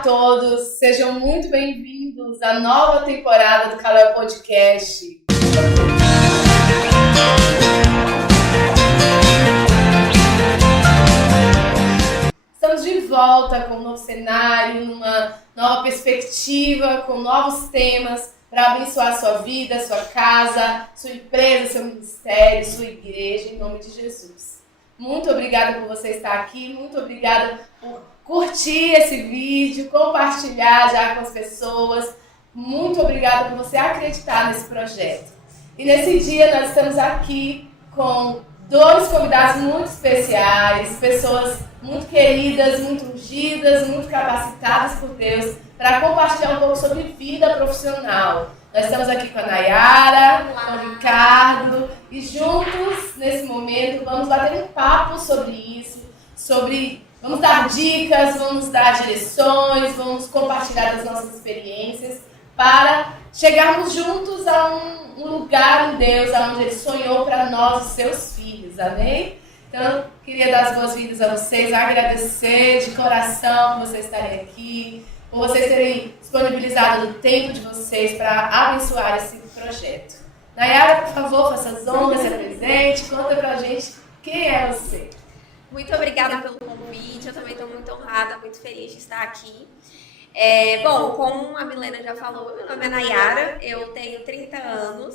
a todos, sejam muito bem-vindos à nova temporada do Kalel Podcast. Estamos de volta com um novo cenário, uma nova perspectiva, com novos temas para abençoar a sua vida, a sua casa, sua empresa, seu ministério, sua igreja, em nome de Jesus. Muito obrigada por você estar aqui, muito obrigada por curtir esse vídeo, compartilhar já com as pessoas. Muito obrigada por você acreditar nesse projeto. E nesse dia nós estamos aqui com dois convidados muito especiais, pessoas muito queridas, muito ungidas, muito capacitadas por Deus para compartilhar um pouco sobre vida profissional. Nós estamos aqui com a Nayara, com o Ricardo e juntos, nesse momento, vamos bater um papo sobre isso, vamos dar dicas, vamos dar direções, vamos compartilhar as nossas experiências para chegarmos juntos a um lugar em Deus, onde Ele sonhou para nós, os seus filhos, amém? Então, queria dar as boas-vindas a vocês, agradecer de coração por vocês estarem aqui, por vocês terem disponibilizado o tempo de vocês para abençoar esse projeto. Nayara, por favor, faça as honras, se apresente, conta pra gente quem é você. Muito obrigada pelo convite, eu também estou muito honrada, muito feliz de estar aqui. Bom, como a Milena já falou, meu nome é Nayara, eu tenho 30 anos,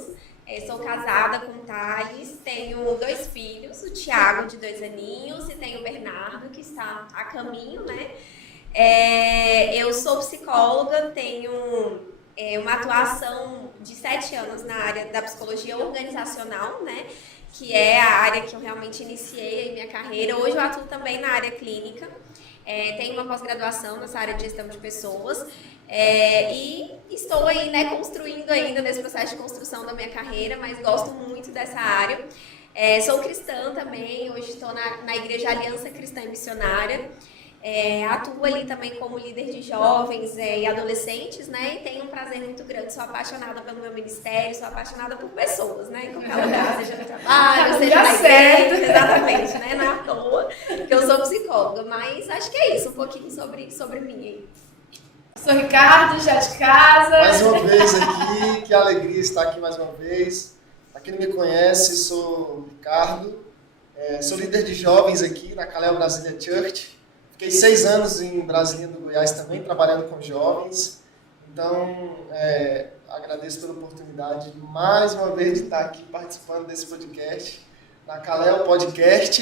sou casada com o Thales, tenho 2 filhos, o Thiago de 2 aninhos e tenho o Bernardo que está a caminho, né? Eu sou psicóloga, tenho uma atuação de 7 anos na área da psicologia organizacional, né? Que é a área que eu realmente iniciei a minha carreira. Hoje eu atuo também na área clínica, tenho uma pós-graduação nessa área de gestão de pessoas e estou aí, né, construindo ainda nesse processo de construção da minha carreira, mas gosto muito dessa área. Sou cristã também, hoje estou na Igreja Aliança Cristã e Missionária. Atuo ali também como líder de jovens e adolescentes, né? E tenho um prazer muito grande, sou apaixonada pelo meu ministério, sou apaixonada por pessoas, né? Em qualquer lugar, seja no trabalho, seja na igreja, exatamente, né? Não é à toa que eu sou psicóloga, mas acho que é isso, um pouquinho sobre mim aí. Sou Ricardo, já de casa. Mais uma vez aqui, que alegria estar aqui mais uma vez. Para quem não me conhece, sou o Ricardo, sou líder de jovens aqui na Kalel Brasília Church. Fiquei 6 anos em Brasília do Goiás também, trabalhando com jovens. Então, agradeço pela oportunidade de mais uma vez de estar aqui participando desse podcast, na Kalel Podcast.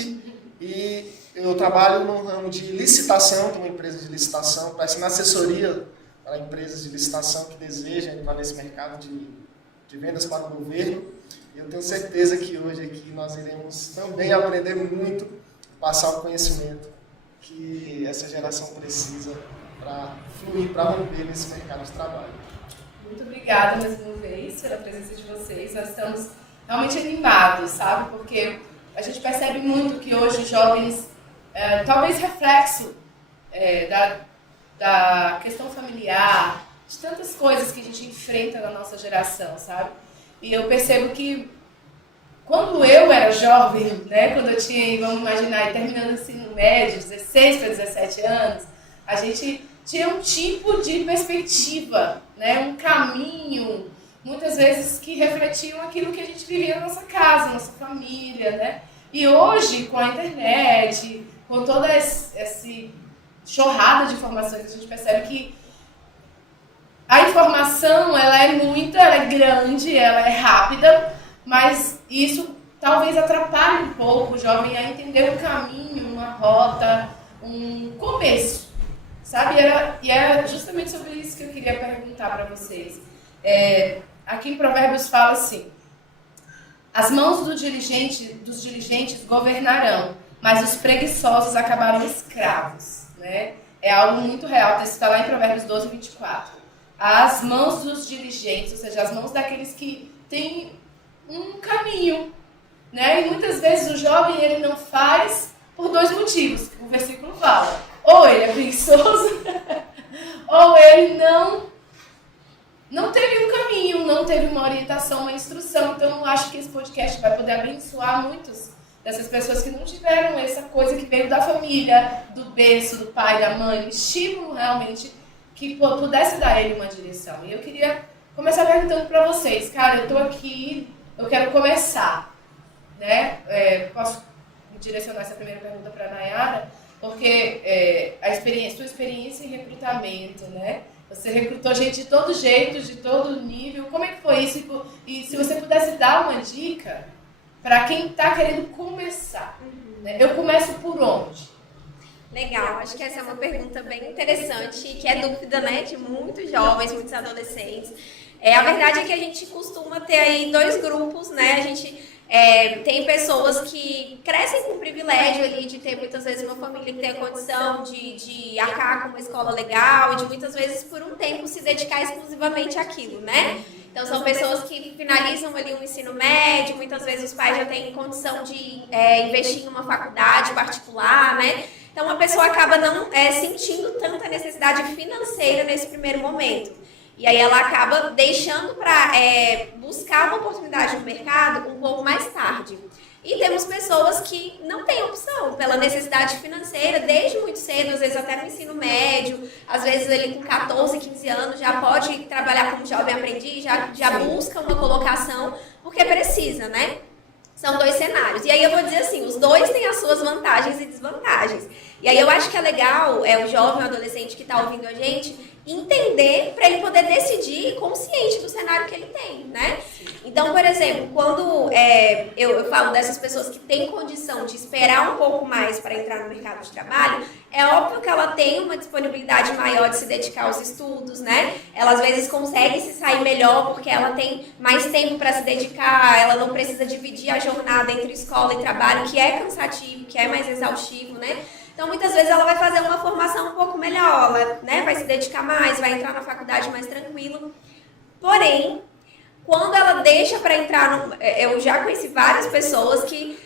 E eu trabalho no ramo de licitação, tenho uma empresa de licitação, prestando assessoria para empresas de licitação que desejam entrar nesse mercado de vendas para o governo. E eu tenho certeza que hoje aqui nós iremos também aprender muito, passar o conhecimento que essa geração precisa para fluir, para romper nesse mercado de trabalho. Muito obrigada mais uma vez pela presença de vocês. Nós estamos realmente animados, sabe? Porque a gente percebe muito que hoje os jovens, talvez reflexo da questão familiar, de tantas coisas que a gente enfrenta na nossa geração, sabe? E eu percebo que quando eu era jovem, né, quando eu tinha, vamos imaginar, terminando o ensino médio, 16 para 17 anos, a gente tinha um tipo de perspectiva, né, um caminho, muitas vezes que refletiam aquilo que a gente vivia na nossa casa, na nossa família, né? E hoje, com a internet, com toda essa chorrada de informações, a gente percebe que a informação, ela é grande, ela é rápida, mas isso talvez atrapalhe um pouco o jovem a entender um caminho, uma rota, um começo, sabe? E era justamente sobre isso que eu queria perguntar para vocês. Aqui em Provérbios fala assim: as mãos dos diligentes governarão, mas os preguiçosos acabarão escravos, né? É algo muito real, isso está lá em Provérbios 12, 24. As mãos dos diligentes, ou seja, as mãos daqueles que têm um caminho, né? E muitas vezes o jovem ele não faz por 2 motivos. O versículo fala: ou ele é preguiçoso, ou ele não teve um caminho, não teve uma orientação, uma instrução. Então eu acho que esse podcast vai poder abençoar muitos dessas pessoas que não tiveram essa coisa que veio da família, do berço, do pai, da mãe, o estímulo realmente que pudesse dar ele uma direção. E eu queria começar perguntando para vocês, cara, eu tô aqui, eu quero começar, né? Posso direcionar essa primeira pergunta para a Nayara, porque sua experiência em recrutamento, né? Você recrutou gente de todo jeito, de todo nível. Como é que foi isso? E se você pudesse dar uma dica para quem está querendo começar, né? Eu começo por onde? Legal, acho que essa é uma pergunta bem interessante, que é dúvida, né, de muitos jovens, muitos adolescentes. A verdade é que a gente costuma ter aí dois grupos, né? A gente tem pessoas que crescem com o privilégio ali de ter muitas vezes uma família que tem a condição de arcar com uma escola legal e de muitas vezes por um tempo se dedicar exclusivamente àquilo, né? Então são pessoas que finalizam ali um ensino médio, muitas vezes os pais já têm condição de investir em uma faculdade particular, né? Então a pessoa acaba não sentindo tanta necessidade financeira nesse primeiro momento. E aí ela acaba deixando para buscar uma oportunidade no mercado um pouco mais tarde. E temos pessoas que não têm opção pela necessidade financeira desde muito cedo, às vezes até no ensino médio, às vezes ele com 14, 15 anos já pode trabalhar como jovem aprendiz, já busca uma colocação, porque precisa, né? São dois cenários. E aí eu vou dizer assim, os dois têm as suas vantagens e desvantagens. E aí eu acho que é legal o jovem, o adolescente que está ouvindo a gente, entender para ele poder decidir consciente do cenário que ele tem, né? Então, por exemplo, quando eu falo dessas pessoas que têm condição de esperar um pouco mais para entrar no mercado de trabalho, é óbvio que ela tem uma disponibilidade maior de se dedicar aos estudos, né? Ela às vezes consegue se sair melhor porque ela tem mais tempo para se dedicar, ela não precisa dividir a jornada entre escola e trabalho, que é cansativo, que é mais exaustivo, né? Então, muitas vezes ela vai fazer uma formação um pouco melhor, ela, né, vai se dedicar mais, vai entrar na faculdade mais tranquilo. Porém, quando ela deixa para entrar eu já conheci várias pessoas que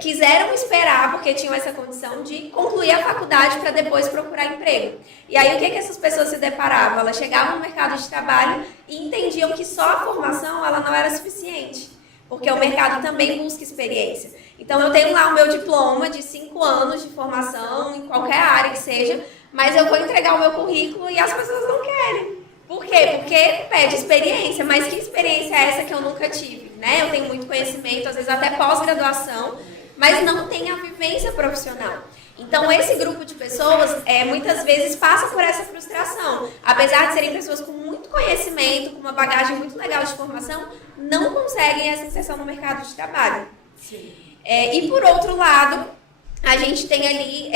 quiseram esperar, porque tinham essa condição de concluir a faculdade para depois procurar emprego. E aí, o que essas pessoas se deparavam? Elas chegavam no mercado de trabalho e entendiam que só a formação ela não era suficiente, porque o mercado também busca experiência. Então, eu tenho lá o meu diploma de 5 anos de formação, em qualquer área que seja, mas eu vou entregar o meu currículo e as pessoas não querem. Por quê? Porque pede experiência, mas que experiência é essa que eu nunca tive, né? Eu tenho muito conhecimento, às vezes até pós-graduação, mas não tenho a vivência profissional. Então, esse grupo de pessoas, muitas vezes, passa por essa frustração. Apesar de serem pessoas com muito conhecimento, com uma bagagem muito legal de formação, não conseguem essa inserção no mercado de trabalho. Sim. E, por outro lado, a gente tem ali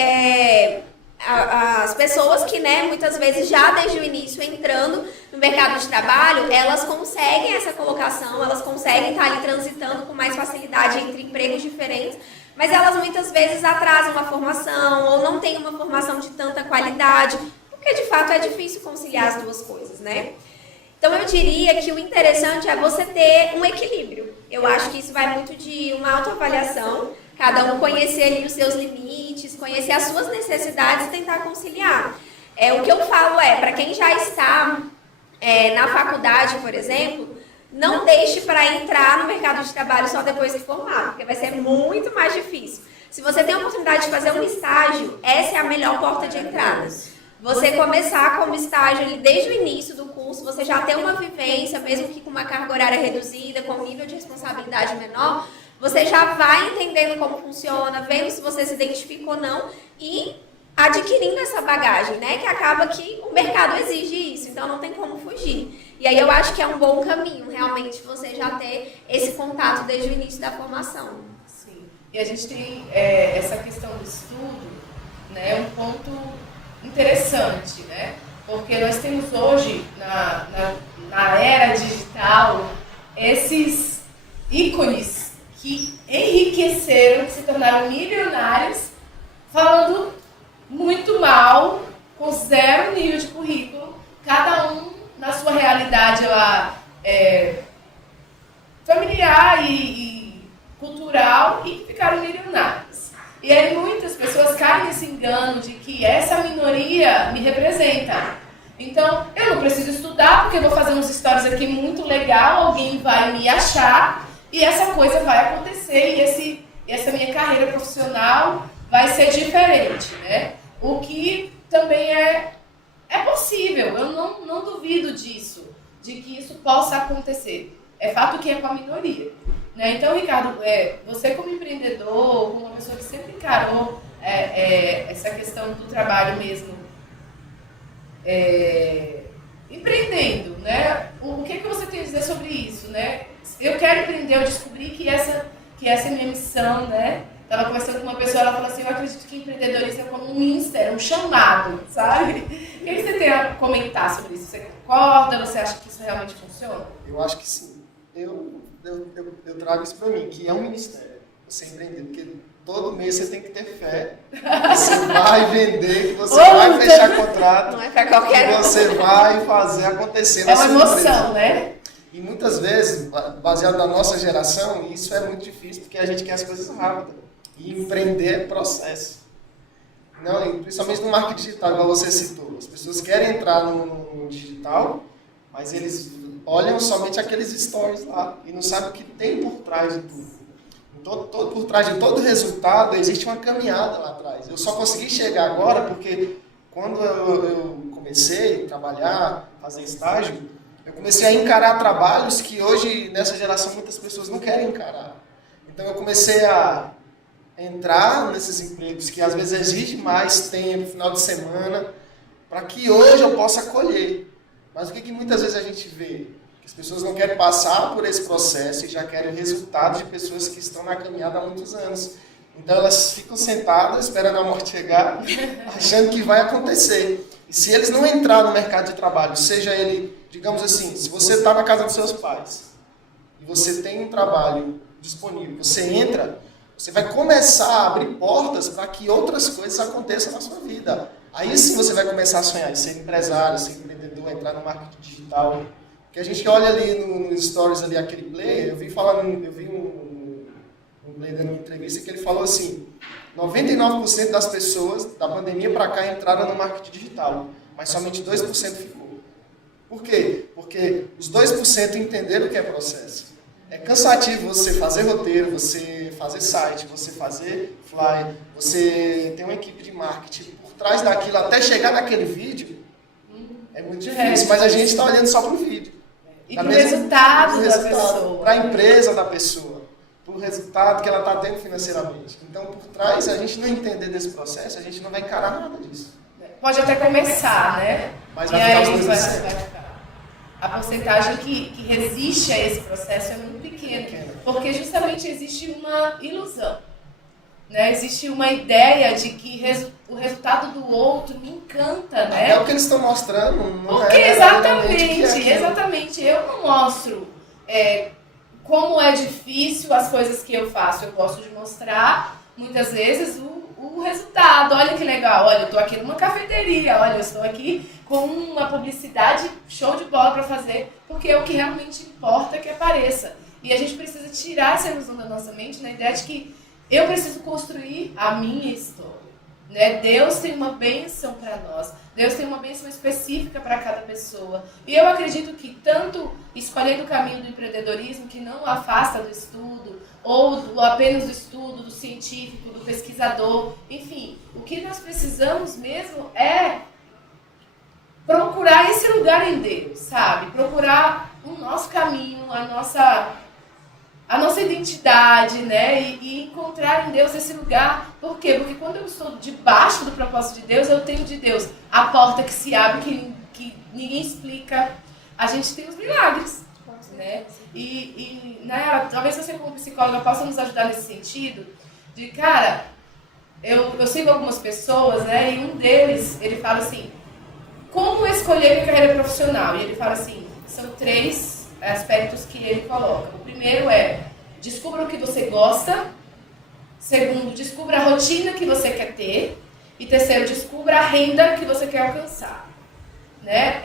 as pessoas que, né, muitas vezes, já desde o início, entrando no mercado de trabalho, elas conseguem essa colocação, elas conseguem estar ali transitando com mais facilidade entre empregos diferentes, mas elas muitas vezes atrasam a formação ou não têm uma formação de tanta qualidade, porque de fato é difícil conciliar as duas coisas, né? Então eu diria que o interessante é você ter um equilíbrio. Eu acho que isso vai muito de uma autoavaliação, cada um conhecer ali os seus limites, conhecer as suas necessidades e tentar conciliar. O que eu falo para quem já está na faculdade, por exemplo, não deixe para entrar no mercado de trabalho só depois de formado, porque vai ser muito mais difícil. Se você tem a oportunidade de fazer um estágio, essa é a melhor porta de entrada. Você começar como estágio ali desde o início do curso, você já ter uma vivência, mesmo que com uma carga horária reduzida, com um nível de responsabilidade menor, você já vai entendendo como funciona, vendo se você se identifica ou não e adquirindo essa bagagem, né? Que acaba que o mercado exige isso, então não tem como fugir. E aí eu acho que é um bom caminho, realmente, você já ter esse contato desde o início da formação. Sim. E a gente tem essa questão do estudo, né? Um ponto interessante, né? Porque nós temos hoje, na era digital, esses ícones que enriqueceram, que se tornaram milionários, falando muito mal, com zero nível de currículo, cada um na sua realidade lá, familiar e cultural, e ficaram milionários. E aí muitas pessoas caem nesse engano de que essa minoria me representa. Então, eu não preciso estudar, porque eu vou fazer uns stories aqui muito legal, alguém vai me achar, e essa coisa vai acontecer, e essa minha carreira profissional vai ser diferente, né? O que também é possível. eu não duvido disso, de que isso possa acontecer. É fato que é com a minoria. Né? Então, Ricardo, você como empreendedor, como uma pessoa que sempre encarou essa questão do trabalho mesmo, empreendendo, né? O que você tem a dizer sobre isso? Né? Eu quero empreender, eu descobri que essa é a minha missão, né? Estava conversando com uma pessoa, ela falou assim, eu acredito que empreendedorismo é como um ministério, um chamado, sabe? O que você tem a comentar sobre isso? Você concorda? Você acha que isso realmente funciona? Eu acho que sim. Eu trago isso para mim, que é um ministério, você empreender, porque todo mês você tem que ter fé, você vai vender, que você vai fechar contrato, não é pra qualquer que você vai fazer acontecer na sua empresa. É uma emoção, né? E muitas vezes, baseado na nossa geração, isso é muito difícil, porque a gente quer as coisas rápidas. E empreender é processo. Não, principalmente no marketing digital, igual você citou. As pessoas querem entrar no digital, mas eles olham somente aqueles stories lá e não sabem o que tem por trás de tudo. Por trás de todo resultado existe uma caminhada lá atrás. Eu só consegui chegar agora porque quando eu comecei a trabalhar, fazer estágio, eu comecei a encarar trabalhos que hoje, nessa geração, muitas pessoas não querem encarar. Então eu comecei a entrar nesses empregos que às vezes exigem mais tempo, final de semana, para que hoje eu possa colher. Mas o que muitas vezes a gente vê? Que as pessoas não querem passar por esse processo e já querem o resultado de pessoas que estão na caminhada há muitos anos. Então elas ficam sentadas, esperando a morte chegar, achando que vai acontecer. E se eles não entrar no mercado de trabalho, seja ele, digamos assim, se você está na casa dos seus pais e você tem um trabalho disponível, você entra, você vai começar a abrir portas para que outras coisas aconteçam na sua vida. Aí sim você vai começar a sonhar em ser empresário, ser empreendedor, entrar no marketing digital. Porque a gente olha ali nos stories ali aquele player, eu vi um player dando uma entrevista que ele falou assim, 99% das pessoas da pandemia para cá entraram no marketing digital, mas somente 2% ficou. Por quê? Porque os 2% entenderam o que é processo. É cansativo você fazer roteiro, você fazer site, você fazer flyer, você ter uma equipe de marketing por trás daquilo até chegar naquele vídeo. É muito difícil, mas a gente está olhando só para o vídeo. E para o resultado da pessoa. Para a empresa da pessoa, para o resultado que ela está tendo financeiramente. Então, por trás, se a gente não entender desse processo, a gente não vai encarar nada disso. Pode até começar, né? Mas vai ficar os dois certo. A porcentagem que resiste a esse processo é muito pequena, porque justamente existe uma ilusão, né? Existe uma ideia de que o resultado do outro me encanta, né? É o que eles estão mostrando, não porque exatamente, eu não mostro como é difícil as coisas que eu faço, eu gosto de mostrar muitas vezes o resultado. Olha que legal, olha, eu estou aqui numa cafeteria, olha, eu estou aqui com uma publicidade show de bola para fazer, porque o que realmente importa é que apareça. E a gente precisa tirar essa ilusão da nossa mente na ideia de que eu preciso construir a minha história. Né? Deus tem uma bênção para nós, Deus tem uma bênção específica para cada pessoa. E eu acredito que tanto escolhendo o caminho do empreendedorismo, que não afasta do estudo, ou apenas do estudo, do científico, do pesquisador, enfim, o que nós precisamos mesmo é procurar esse lugar em Deus, sabe? Procurar o nosso caminho, a nossa identidade, né? E encontrar em Deus esse lugar. Por quê? Porque quando eu estou debaixo do propósito de Deus, eu tenho de Deus a porta que se abre, que ninguém explica. A gente tem os milagres, né? Né, talvez você como psicóloga possa nos ajudar nesse sentido. De, cara, eu sigo algumas pessoas, né? E um deles, ele fala assim, como escolher minha carreira profissional? E ele fala assim, são 3 aspectos que ele coloca. O primeiro é, descubra o que você gosta. Segundo, descubra a rotina que você quer ter. E terceiro, descubra a renda que você quer alcançar. Né?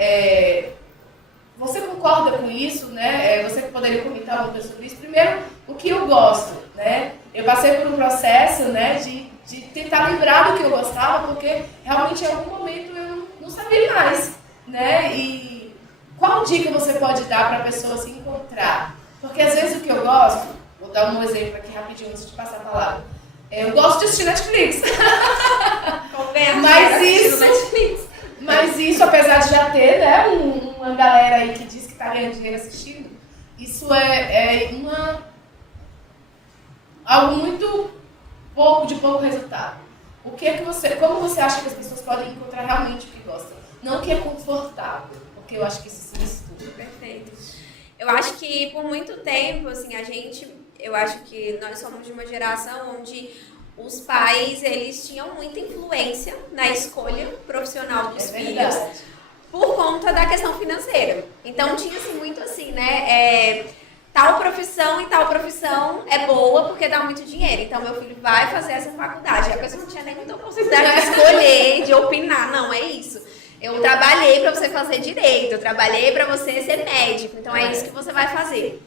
Você concorda com isso? Né? Você poderia comentar alguma coisa sobre isso? Primeiro, o que eu gosto. Né? Eu passei por um processo, né, de tentar lembrar do que eu gostava, porque realmente em algum momento eu não sabia mais. Né? E qual dica você pode dar para a pessoa se encontrar? Porque às vezes o que eu gosto, vou dar um exemplo aqui rapidinho antes de passar a palavra. Eu gosto de assistir Netflix. Mas Mas isso, apesar de já ter, né, uma galera aí que diz que tá ganhando dinheiro assistindo, isso algo muito de pouco resultado. Como você acha que as pessoas podem encontrar realmente o que gostam? Não o que é confortável, porque eu acho que isso se mistura. Perfeito. Eu acho que por muito tempo, assim, eu acho que nós somos de uma geração onde os pais, eles tinham muita influência na escolha profissional dos filhos por conta da questão financeira. Então tinha-se muito assim, né? Tal profissão e tal profissão é boa porque dá muito dinheiro. Então meu filho vai fazer essa faculdade. A pessoa não tinha nem muita possibilidade de escolher, de opinar. Não, é isso. Eu trabalhei para você fazer direito, eu trabalhei para você ser médico. Então é isso que você vai fazer.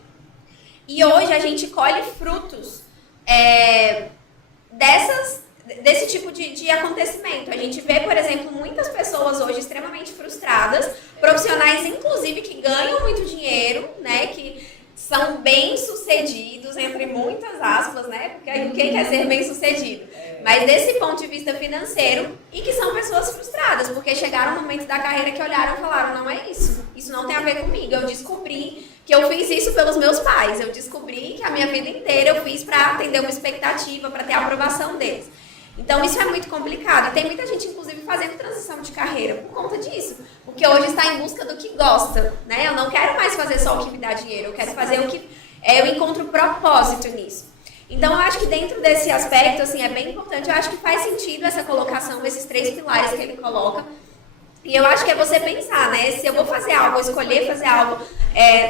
E hoje a gente colhe frutos desse tipo de acontecimento. A gente vê, por exemplo, muitas pessoas hoje extremamente frustradas, profissionais, inclusive, que ganham muito dinheiro, né, que são bem-sucedidos, entre muitas aspas, né, porque quem quer ser bem-sucedido? Mas desse ponto de vista financeiro, e que são pessoas frustradas, porque chegaram um momento da carreira que olharam e falaram, não é isso não tem a ver comigo, eu descobri que eu fiz isso pelos meus pais, eu descobri que a minha vida inteira eu fiz para atender uma expectativa, para ter a aprovação deles. Então isso é muito complicado, e tem muita gente inclusive fazendo transição de carreira por conta disso, porque hoje está em busca do que gosta, né? Eu não quero mais fazer só o que me dá dinheiro, eu quero fazer o que eu encontro propósito nisso. Então eu acho que dentro desse aspecto, assim, é bem importante, eu acho que faz sentido essa colocação, esses 3 pilares que ele coloca. E eu acho que é você pensar, né? Se eu vou fazer algo, escolher fazer algo,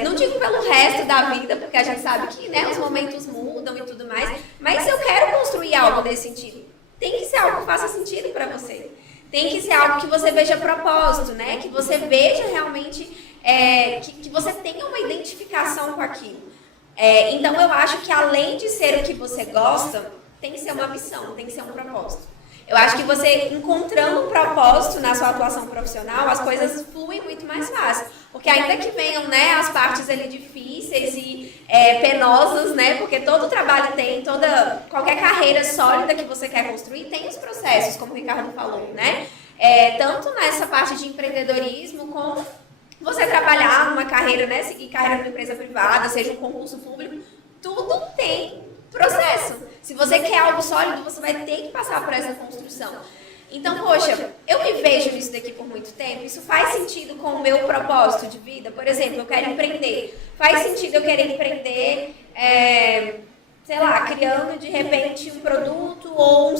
não digo pelo resto da vida, porque a gente sabe que, né, os momentos mudam e tudo mais, mas se eu quero construir algo nesse sentido, tem que ser algo que faça sentido para você. Tem que ser algo que você veja propósito, né? Que você veja realmente, que você tenha uma identificação com aquilo. Então eu acho que além de ser o que você gosta, tem que ser uma missão, tem que ser um propósito. Eu acho que você encontrando um propósito na sua atuação profissional, as coisas fluem muito mais fácil. Porque ainda que venham, né, as partes ali difíceis e penosas, né, porque todo trabalho tem, qualquer carreira sólida que você quer construir, tem os processos, como o Ricardo falou, né? Tanto nessa parte de empreendedorismo, como você trabalhar numa carreira, né, seguir carreira numa empresa privada, seja um concurso público, tudo tem processo. Se você quer algo sólido, você vai ter que passar por essa construção. Então, poxa, eu me vejo nisso daqui por muito tempo, isso faz sentido com o meu propósito de vida? Por exemplo, eu quero empreender. Faz sentido eu querer empreender, sei lá, criando de repente um produto ou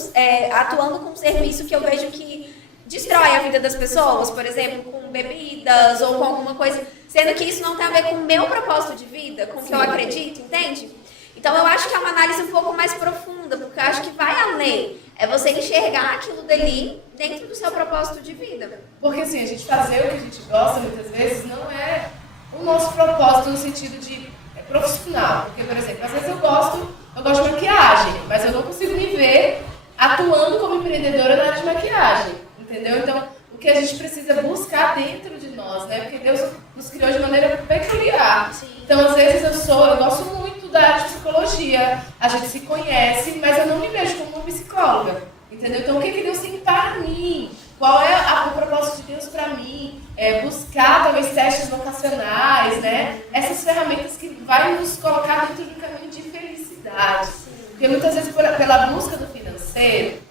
atuando com um serviço que eu vejo que destrói a vida das pessoas, por exemplo, com bebidas ou com alguma coisa, sendo que isso não tem a ver com o meu propósito de vida, com o que eu acredito, entende? Então eu acho que é uma análise um pouco mais profunda, porque eu acho que vai além. É você enxergar aquilo dali dentro do seu propósito de vida. Porque assim, a gente fazer o que a gente gosta muitas vezes não é o nosso propósito no sentido de profissional. Porque, por exemplo, às vezes eu gosto de maquiagem, mas eu não consigo me ver atuando como empreendedora na área de maquiagem. Entendeu? Então, o que a gente precisa buscar dentro de nós, né? Porque Deus nos criou de maneira peculiar. Sim. Então, às vezes eu gosto muito da área de psicologia, a gente se conhece, mas eu não me vejo como uma psicóloga. Entendeu? Então, o que Deus tem para mim? Qual é o propósito de Deus para mim? Buscar, talvez, testes vocacionais, né? Essas ferramentas que vai nos colocar dentro de um caminho de felicidade. Porque muitas vezes, pela busca do financeiro,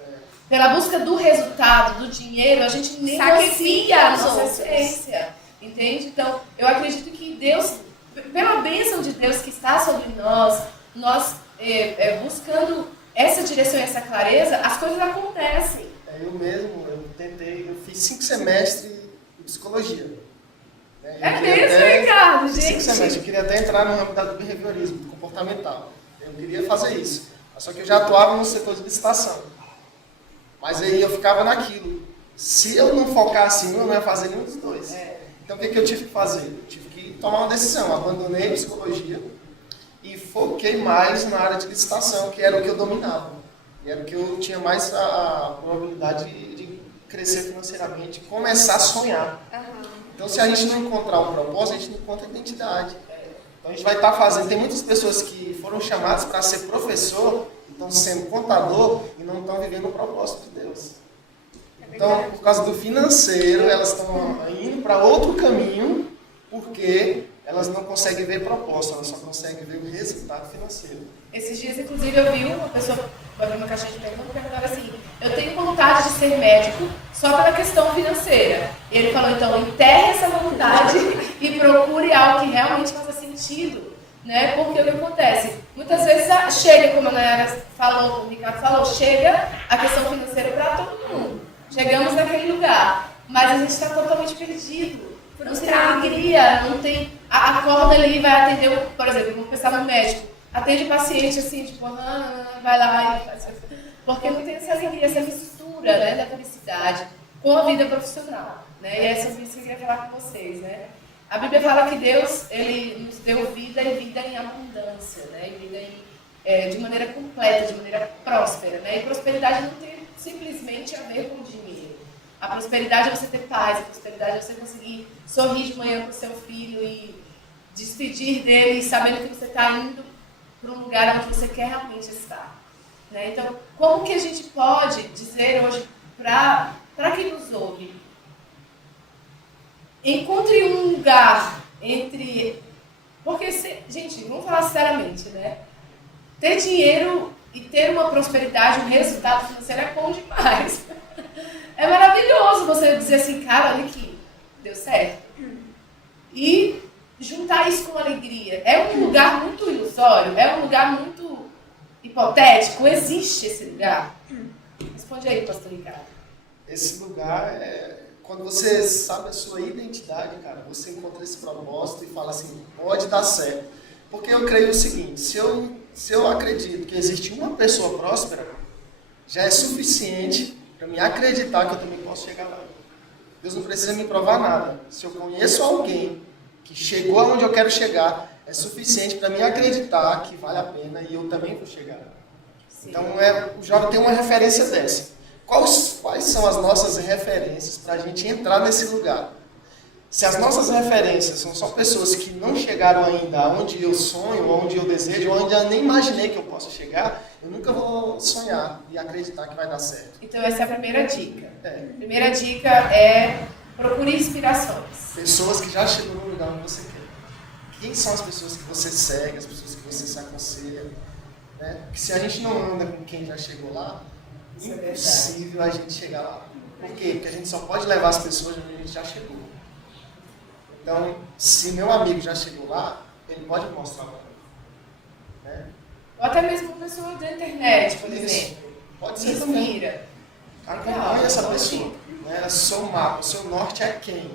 pela busca do resultado, do dinheiro, a gente negocia a nossa essência, entende? Então, eu acredito que Deus, pela bênção de Deus que está sobre nós buscando essa direção e essa clareza, as coisas acontecem. Eu fiz 5 semestres de psicologia. Mesmo, Ricardo, gente? 5 semestres, eu queria até entrar no ramo do behaviorismo, do comportamental. Eu queria fazer isso. Só que eu já atuava no setor de licitação. Mas aí eu ficava naquilo. Se eu não focasse em um, eu não ia fazer nenhum dos dois. Então o que eu tive que fazer? Eu tive que tomar uma decisão. Abandonei a psicologia e foquei mais na área de licitação, que era o que eu dominava. E era o que eu tinha mais a probabilidade de crescer financeiramente, começar a sonhar. Então se a gente não encontrar um propósito, a gente não encontra identidade. Então a gente vai estar fazendo... Tem muitas pessoas que foram chamadas para ser professor, estão sendo contador e não estão vivendo o propósito de Deus. Então, por causa do financeiro, elas estão indo para outro caminho, porque elas não conseguem ver proposta, elas só conseguem ver o resultado financeiro. Esses dias, inclusive, eu vi uma pessoa, abriu uma caixinha de perguntas, perguntava assim, eu tenho vontade de ser médico só pela questão financeira. E ele falou, então, enterre essa vontade e procure algo que realmente faça sentido, né? Porque o que acontece? Muitas vezes chega, como a Nayara falou, o Ricardo falou, chega a questão financeira para todo mundo. Chegamos naquele lugar, mas a gente está totalmente perdido. Não tem alegria, não tem... Acorda ali e vai atender, por exemplo, vamos pensar no médico. Atende o paciente assim, tipo, vai lá e faz. Porque não tem essa alegria, essa mistura, né, da felicidade com a vida profissional. Né? E é sobre isso que eu queria falar com vocês. Né? A Bíblia fala que Deus ele nos deu vida e vida em abundância, né? E vida de maneira completa, de maneira próspera. Né? E prosperidade não tem simplesmente a ver com dinheiro. A prosperidade é você ter paz, a prosperidade é você conseguir sorrir de manhã para o seu filho e despedir dele sabendo que você está indo para um lugar onde você quer realmente estar. Né? Então, como que a gente pode dizer hoje para quem nos ouve? Encontre um lugar entre... Porque, gente, vamos falar sinceramente, né? Ter dinheiro e ter uma prosperidade, um resultado financeiro é bom demais. É maravilhoso você dizer assim, cara, olha aqui, deu certo. E juntar isso com alegria. É um lugar muito ilusório, é um lugar muito hipotético, existe esse lugar? Responde aí, pastor Ricardo. Esse lugar é quando você sabe a sua identidade, cara, você encontra esse propósito e fala assim, pode dar certo. Porque eu creio o seguinte, se eu acredito que existe uma pessoa próspera, já é suficiente para me acreditar que eu também posso chegar lá. Deus não precisa me provar nada. Se eu conheço alguém que chegou aonde eu quero chegar, é suficiente para me acreditar que vale a pena e eu também vou chegar. Sim. Então, o jovem tem uma referência dessa. Quais são as nossas referências para a gente entrar nesse lugar? Se as nossas referências são só pessoas que não chegaram ainda onde eu sonho, onde eu desejo, onde eu nem imaginei que eu possa chegar, eu nunca vou sonhar e acreditar que vai dar certo. Então essa é a primeira dica. A primeira dica é procure inspirações. Pessoas que já chegou no lugar onde você quer. Quem são as pessoas que você segue, as pessoas que você se aconselha? Né? Porque se a gente não anda com quem já chegou lá, é impossível a gente chegar lá. Por quê? Porque a gente só pode levar as pessoas onde a gente já chegou. Então, se meu amigo já chegou lá, ele pode mostrar para mim. Né? Ou até mesmo uma pessoa da internet, por exemplo. Pode ser também. Acompanhe essa pessoa. Né? Seu mapa, seu norte é quem?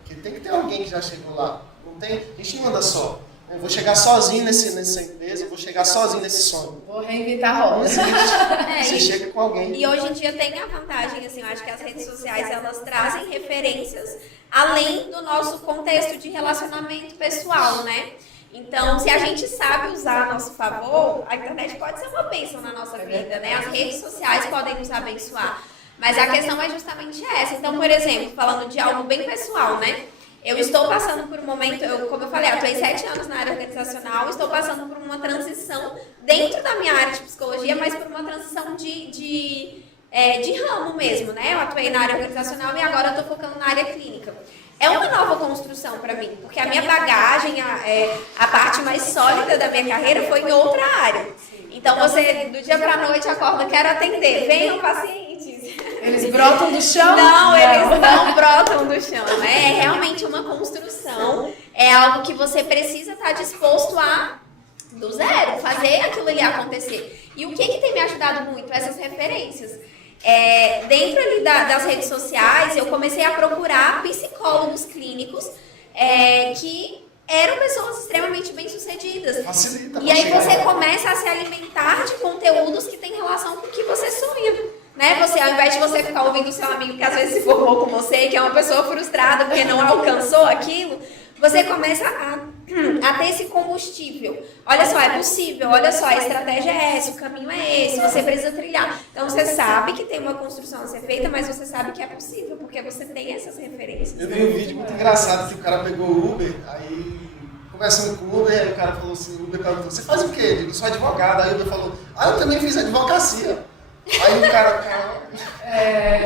Porque tem que ter alguém que já chegou lá. Não tem, a gente não anda só. Eu vou chegar sozinho nessa empresa, eu vou chegar sozinho nesse sonho. Vou reinventar a roda. Você chega com alguém. E hoje em dia tem a vantagem, assim, eu acho que as redes sociais, elas trazem referências além do nosso contexto de relacionamento pessoal, né? Então, se a gente sabe usar a nosso favor, a internet pode ser uma bênção na nossa vida, né? As redes sociais podem nos abençoar. Mas a questão é justamente essa. Então, por exemplo, falando de algo bem pessoal, né? Eu estou passando por um momento, como eu falei, atuei 7 anos na área organizacional, estou passando por uma transição dentro da minha área de psicologia, mas por uma transição de ramo mesmo, né? Eu atuei na área organizacional e agora eu estou focando na área clínica. É uma nova construção para mim, porque a minha bagagem, a parte mais sólida da minha carreira foi em outra área. Então você, do dia para a noite, acorda, quero atender, venham pacientes. Eles brotam do chão? Não, eles não brotam do chão. É realmente uma construção, é algo que você precisa estar disposto a, do zero, fazer aquilo ali acontecer. E o que tem me ajudado muito? Essas referências. Dentro ali das redes sociais, eu comecei a procurar psicólogos clínicos que eram pessoas extremamente bem-sucedidas. Facilita. E aí você começa a se alimentar de conteúdos que têm relação com o que você sonha. Né? Você, ao invés de você ficar ouvindo o seu amigo que às vezes se formou com você, que é uma pessoa frustrada porque não alcançou aquilo, você começa a ter esse combustível. Olha só, é possível, olha só, a estratégia é essa, o caminho é esse, você precisa trilhar. Então você sabe que tem uma construção a ser feita, mas você sabe que é possível, porque você tem essas referências. Eu vi um vídeo muito engraçado que o cara pegou o Uber, aí conversando com o Uber, aí o cara falou assim, o Uber perguntou, você faz o quê? Eu digo, sou advogado. Aí o Uber falou, eu também fiz advocacia. Aí o cara,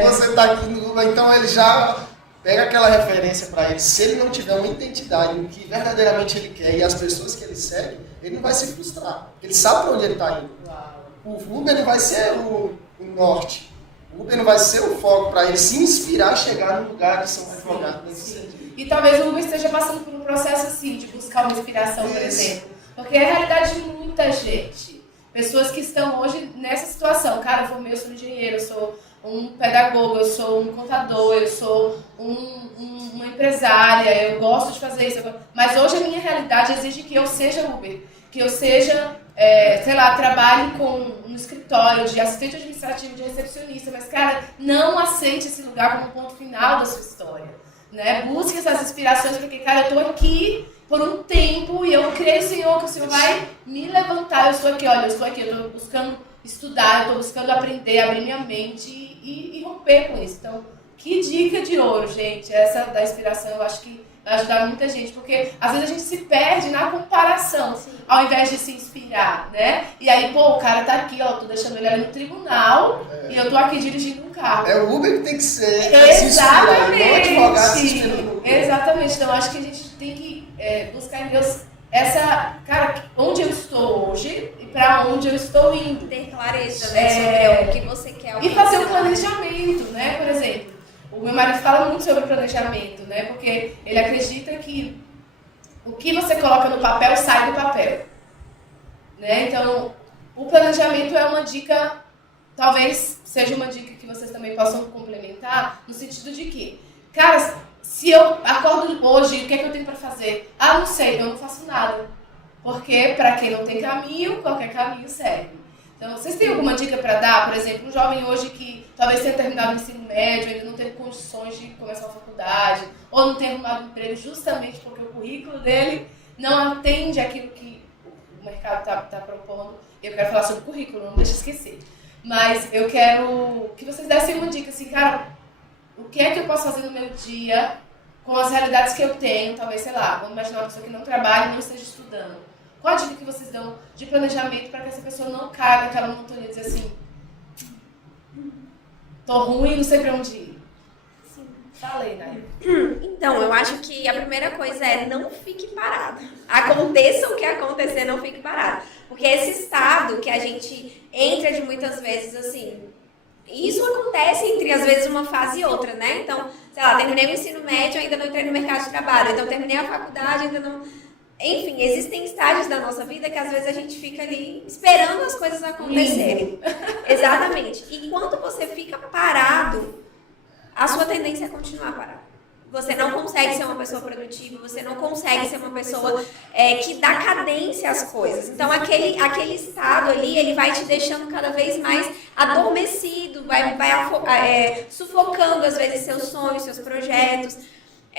Você tá aqui no Uber, então ele já pega aquela referência para ele. Se ele não tiver uma identidade no que verdadeiramente ele quer e as pessoas que ele segue, ele não vai se frustrar. Ele sabe para onde ele está indo. O Uber não vai ser o norte. O Uber não vai ser o foco para ele se inspirar a chegar no lugar de São Advogado nesse sentido. E talvez o Uber esteja passando por um processo assim, de buscar uma inspiração, por exemplo. Porque é a realidade de muita gente. Pessoas que estão hoje nessa situação. Cara, eu sou um engenheiro, eu sou um pedagogo, eu sou um contador, eu sou uma empresária, eu gosto de fazer isso. Mas hoje a minha realidade exige que eu seja Uber, que eu seja, trabalhe no escritório de assistente administrativo, de recepcionista. Mas, cara, não aceite esse lugar como ponto final da sua história. Né? Busque essas inspirações, porque, cara, eu tô aqui por um tempo e eu creio, Senhor, que o Senhor vai me levantar. Eu estou aqui, eu tô buscando estudar, eu tô buscando aprender, abrir minha mente e romper com isso. Então, que dica de ouro, gente. Essa da inspiração, eu acho que vai ajudar muita gente, porque às vezes a gente se perde na comparação, ao invés de se inspirar, né? E aí, o cara tá aqui, tô deixando ele ali no tribunal e eu tô aqui dirigindo um carro. É o Uber que tem que ser, Exatamente. Não advogado se inspirar no Uber. Exatamente. Então, acho que a gente tem que buscar em Deus onde eu estou hoje e para onde eu estou indo. Ter clareza, né, sobre o que você quer. E fazer um planejamento, né? Por exemplo, o meu marido fala muito sobre planejamento, né? Porque ele acredita que o que você coloca no papel sai do papel. Né? Então, o planejamento é uma dica, talvez seja uma dica que vocês também possam complementar, no sentido de que, cara, se eu acordo hoje, o que é que eu tenho para fazer? Não sei, eu não faço nada. Porque para quem não tem caminho, qualquer caminho serve. Então, vocês têm alguma dica para dar? Por exemplo, um jovem hoje que talvez tenha terminado o ensino médio, ainda não teve condições de começar a faculdade, ou não tenha arrumado emprego justamente porque o currículo dele não atende aquilo que o mercado está propondo. Eu quero falar sobre o currículo, não deixe esquecer. Mas eu quero que vocês dessem uma dica, assim, cara, o que é que eu posso fazer no meu dia com as realidades que eu tenho? Talvez, vamos imaginar uma pessoa que não trabalha e não esteja estudando. Qual a dica que vocês dão de planejamento para que essa pessoa não caia naquela monotonia de dizer assim, tô ruim, não sei para onde ir? Sim. Falei, né? Então, eu acho que a primeira coisa é não fique parado. Aconteça o que acontecer, não fique parado. Porque esse estado que a gente entra de muitas vezes, assim, isso acontece entre, às vezes, uma fase e outra, né? Então, terminei o ensino médio, ainda não entrei no mercado de trabalho. Então, terminei a faculdade, ainda não... Enfim, existem estágios da nossa vida que às vezes a gente fica ali esperando as coisas acontecerem. Exatamente. E quando você fica parado, a sua tendência é continuar parado. Você não consegue ser uma pessoa produtiva, você não consegue ser uma pessoa que dá cadência às coisas. Então, aquele estado ali, ele vai te deixando cada vez mais adormecido, vai sufocando, às vezes, seus sonhos, seus projetos.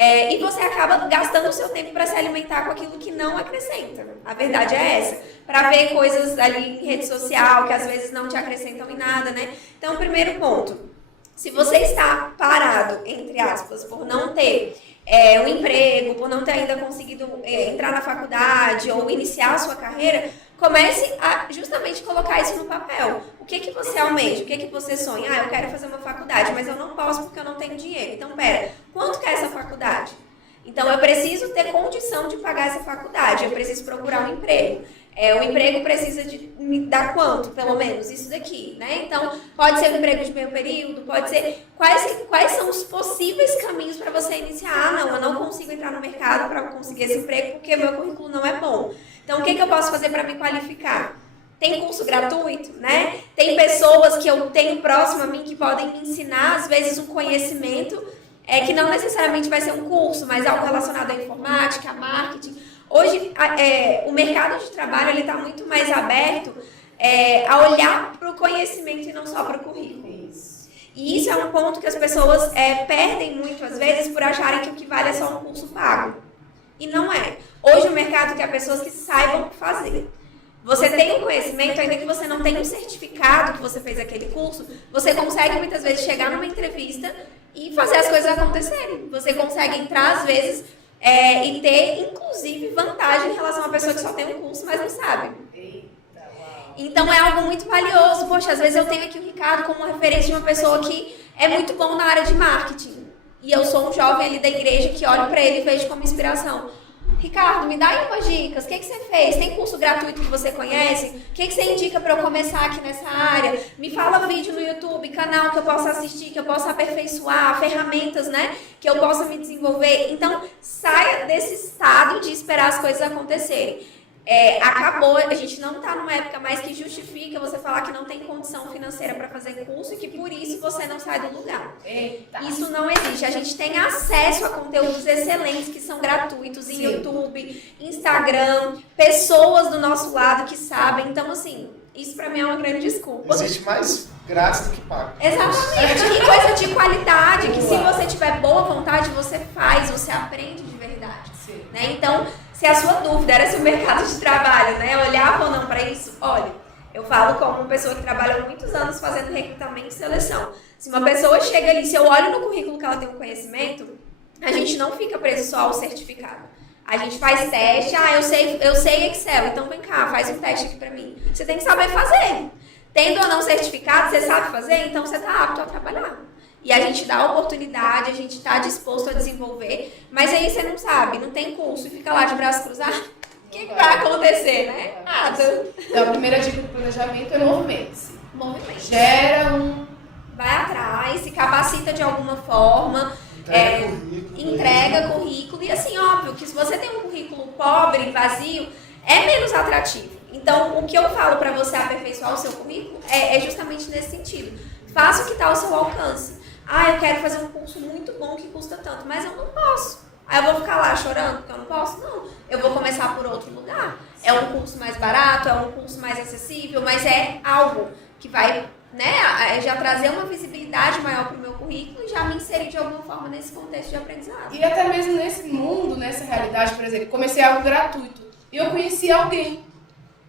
E você acaba gastando o seu tempo para se alimentar com aquilo que não acrescenta. A verdade é essa. Para ver coisas ali em rede social que às vezes não te acrescentam em nada, né? Então, primeiro ponto. Se você está parado, entre aspas, por não ter um emprego, por não ter ainda conseguido entrar na faculdade ou iniciar a sua carreira, comece a justamente colocar isso no papel. O que você almeja? O que você sonha? Eu quero fazer uma faculdade, mas eu não posso porque eu não tenho dinheiro. Então, quanto que é essa faculdade? Então, eu preciso ter condição de pagar essa faculdade, eu preciso procurar um emprego. O emprego precisa de me dar quanto, pelo menos, isso daqui, né? Então, pode ser um emprego de meio período, pode ser... Quais são os possíveis caminhos para você iniciar? Não, eu não consigo entrar no mercado para conseguir esse emprego porque meu currículo não é bom. Então, o que eu posso fazer para me qualificar? Tem curso gratuito, né? Tem pessoas que eu tenho próximo a mim que podem me ensinar, às vezes, um conhecimento que não necessariamente vai ser um curso, mas algo relacionado à informática, a marketing. Hoje, o mercado de trabalho está muito mais aberto a olhar para o conhecimento e não só para o currículo. E isso é um ponto que as pessoas perdem muito, às vezes, por acharem que o que vale é só um curso pago. E não é. Hoje o mercado quer pessoas que saibam fazer. Você tem um conhecimento, ainda que você não tenha um certificado que você fez aquele curso, você consegue muitas vezes chegar numa entrevista e fazer as coisas acontecerem. Você consegue entrar, às vezes... e ter, inclusive, vantagem em relação a uma pessoa que só tem um curso, mas não sabe. Então é algo muito valioso. Poxa, às vezes eu tenho aqui o Ricardo como uma referência de uma pessoa que é muito bom na área de marketing. E eu sou um jovem ali da igreja que olho para ele e vejo como inspiração. Ricardo, me dá aí umas dicas. O que você fez? Tem curso gratuito que você conhece? O que você indica para eu começar aqui nessa área? Me fala vídeo no YouTube, canal que eu possa assistir, que eu possa aperfeiçoar, ferramentas, né? Que eu possa me desenvolver. Então, saia desse estado de esperar as coisas acontecerem. Acabou, a gente não está numa época mais que justifica você falar que não tem condição financeira para fazer curso e que por isso você não sai do lugar. Eita. Isso não existe. A gente tem acesso a conteúdos excelentes que são gratuitos em Sim. YouTube, Instagram, pessoas do nosso lado que sabem. Então, assim, isso para mim é uma grande desculpa. Existe mais grátis do que pago. Exatamente. E coisa de qualidade, que se você tiver boa vontade, você faz, você aprende de verdade. Sim. Né? Então, se a sua dúvida era se o mercado de trabalho, né, olhava ou não para isso, olha, eu falo como uma pessoa que trabalha há muitos anos fazendo recrutamento e seleção. Se uma pessoa chega ali, se eu olho no currículo que ela tem um conhecimento, a gente não fica preso só ao certificado. A gente faz teste, eu sei Excel, então vem cá, faz um teste aqui para mim. Você tem que saber fazer. Tendo ou não certificado, você sabe fazer, então você está apto a trabalhar. E a gente dá a oportunidade, a gente está disposto a desenvolver, mas aí você não sabe, não tem curso e fica lá de braço cruzado. O que vai acontecer, né? Nada. Então, a primeira dica do planejamento é movimente-se. Movimento. Gera um... Vai atrás, se capacita de alguma forma, entrega currículo. E assim, óbvio que se você tem um currículo pobre, vazio, é menos atrativo. Então, o que eu falo para você aperfeiçoar o seu currículo é justamente nesse sentido. Faça o que está ao seu alcance. Eu quero fazer um curso muito bom que custa tanto, mas eu não posso. Aí eu vou ficar lá chorando porque eu não posso? Não. Eu vou começar por outro lugar. É um curso mais barato, é um curso mais acessível, mas é algo que vai, né, já trazer uma visibilidade maior para o meu currículo e já me inserir de alguma forma nesse contexto de aprendizado. E até mesmo nesse mundo, nessa realidade, por exemplo, comecei algo gratuito. E eu conheci alguém,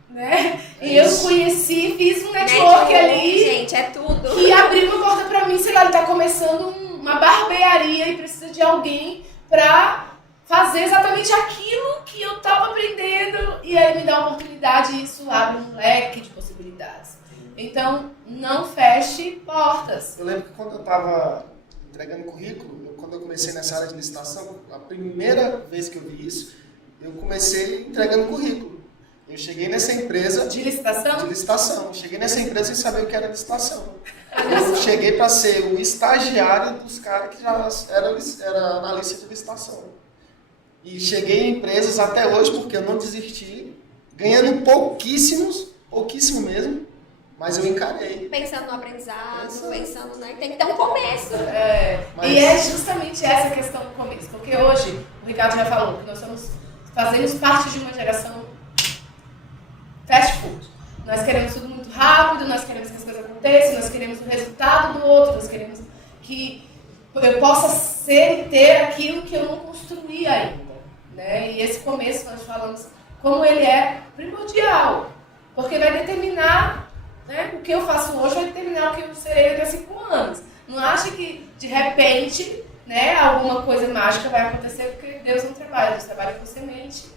né? E eu conheci, fiz um network ali. Gente, é tudo. Que abriu uma porta pra mim, sei lá, ele tá começando uma barbearia e precisa de alguém pra fazer exatamente aquilo que eu tava aprendendo. E aí me dá uma oportunidade e isso abre um leque de possibilidades. Então, não feche portas. Eu lembro que quando eu estava entregando currículo, quando eu comecei nessa área de licitação, a primeira vez que eu vi isso, eu comecei entregando currículo. Eu cheguei nessa empresa... De licitação? De licitação. Cheguei nessa empresa sem saber o que era licitação. Eu cheguei para ser o estagiário dos caras que já era analista de licitação. E cheguei em empresas até hoje, porque eu não desisti, ganhando pouquíssimo mesmo, mas eu encarei. Pensando no aprendizado, pensando, né? Tem que ter um começo. E é justamente essa questão do começo. Porque hoje, o Ricardo já falou, que nós fazemos parte de uma geração fast food. Nós queremos tudo muito rápido, nós queremos que as coisas aconteçam, nós queremos o resultado do outro, nós queremos que eu possa ser e ter aquilo que eu não construí ainda. Né? E esse começo, nós falamos como ele é primordial, porque vai determinar, né, o que eu faço hoje, vai determinar o que eu serei daqui a 5 anos. Não acha que, de repente, né, alguma coisa mágica vai acontecer, porque Deus não trabalha, Deus trabalha com semente.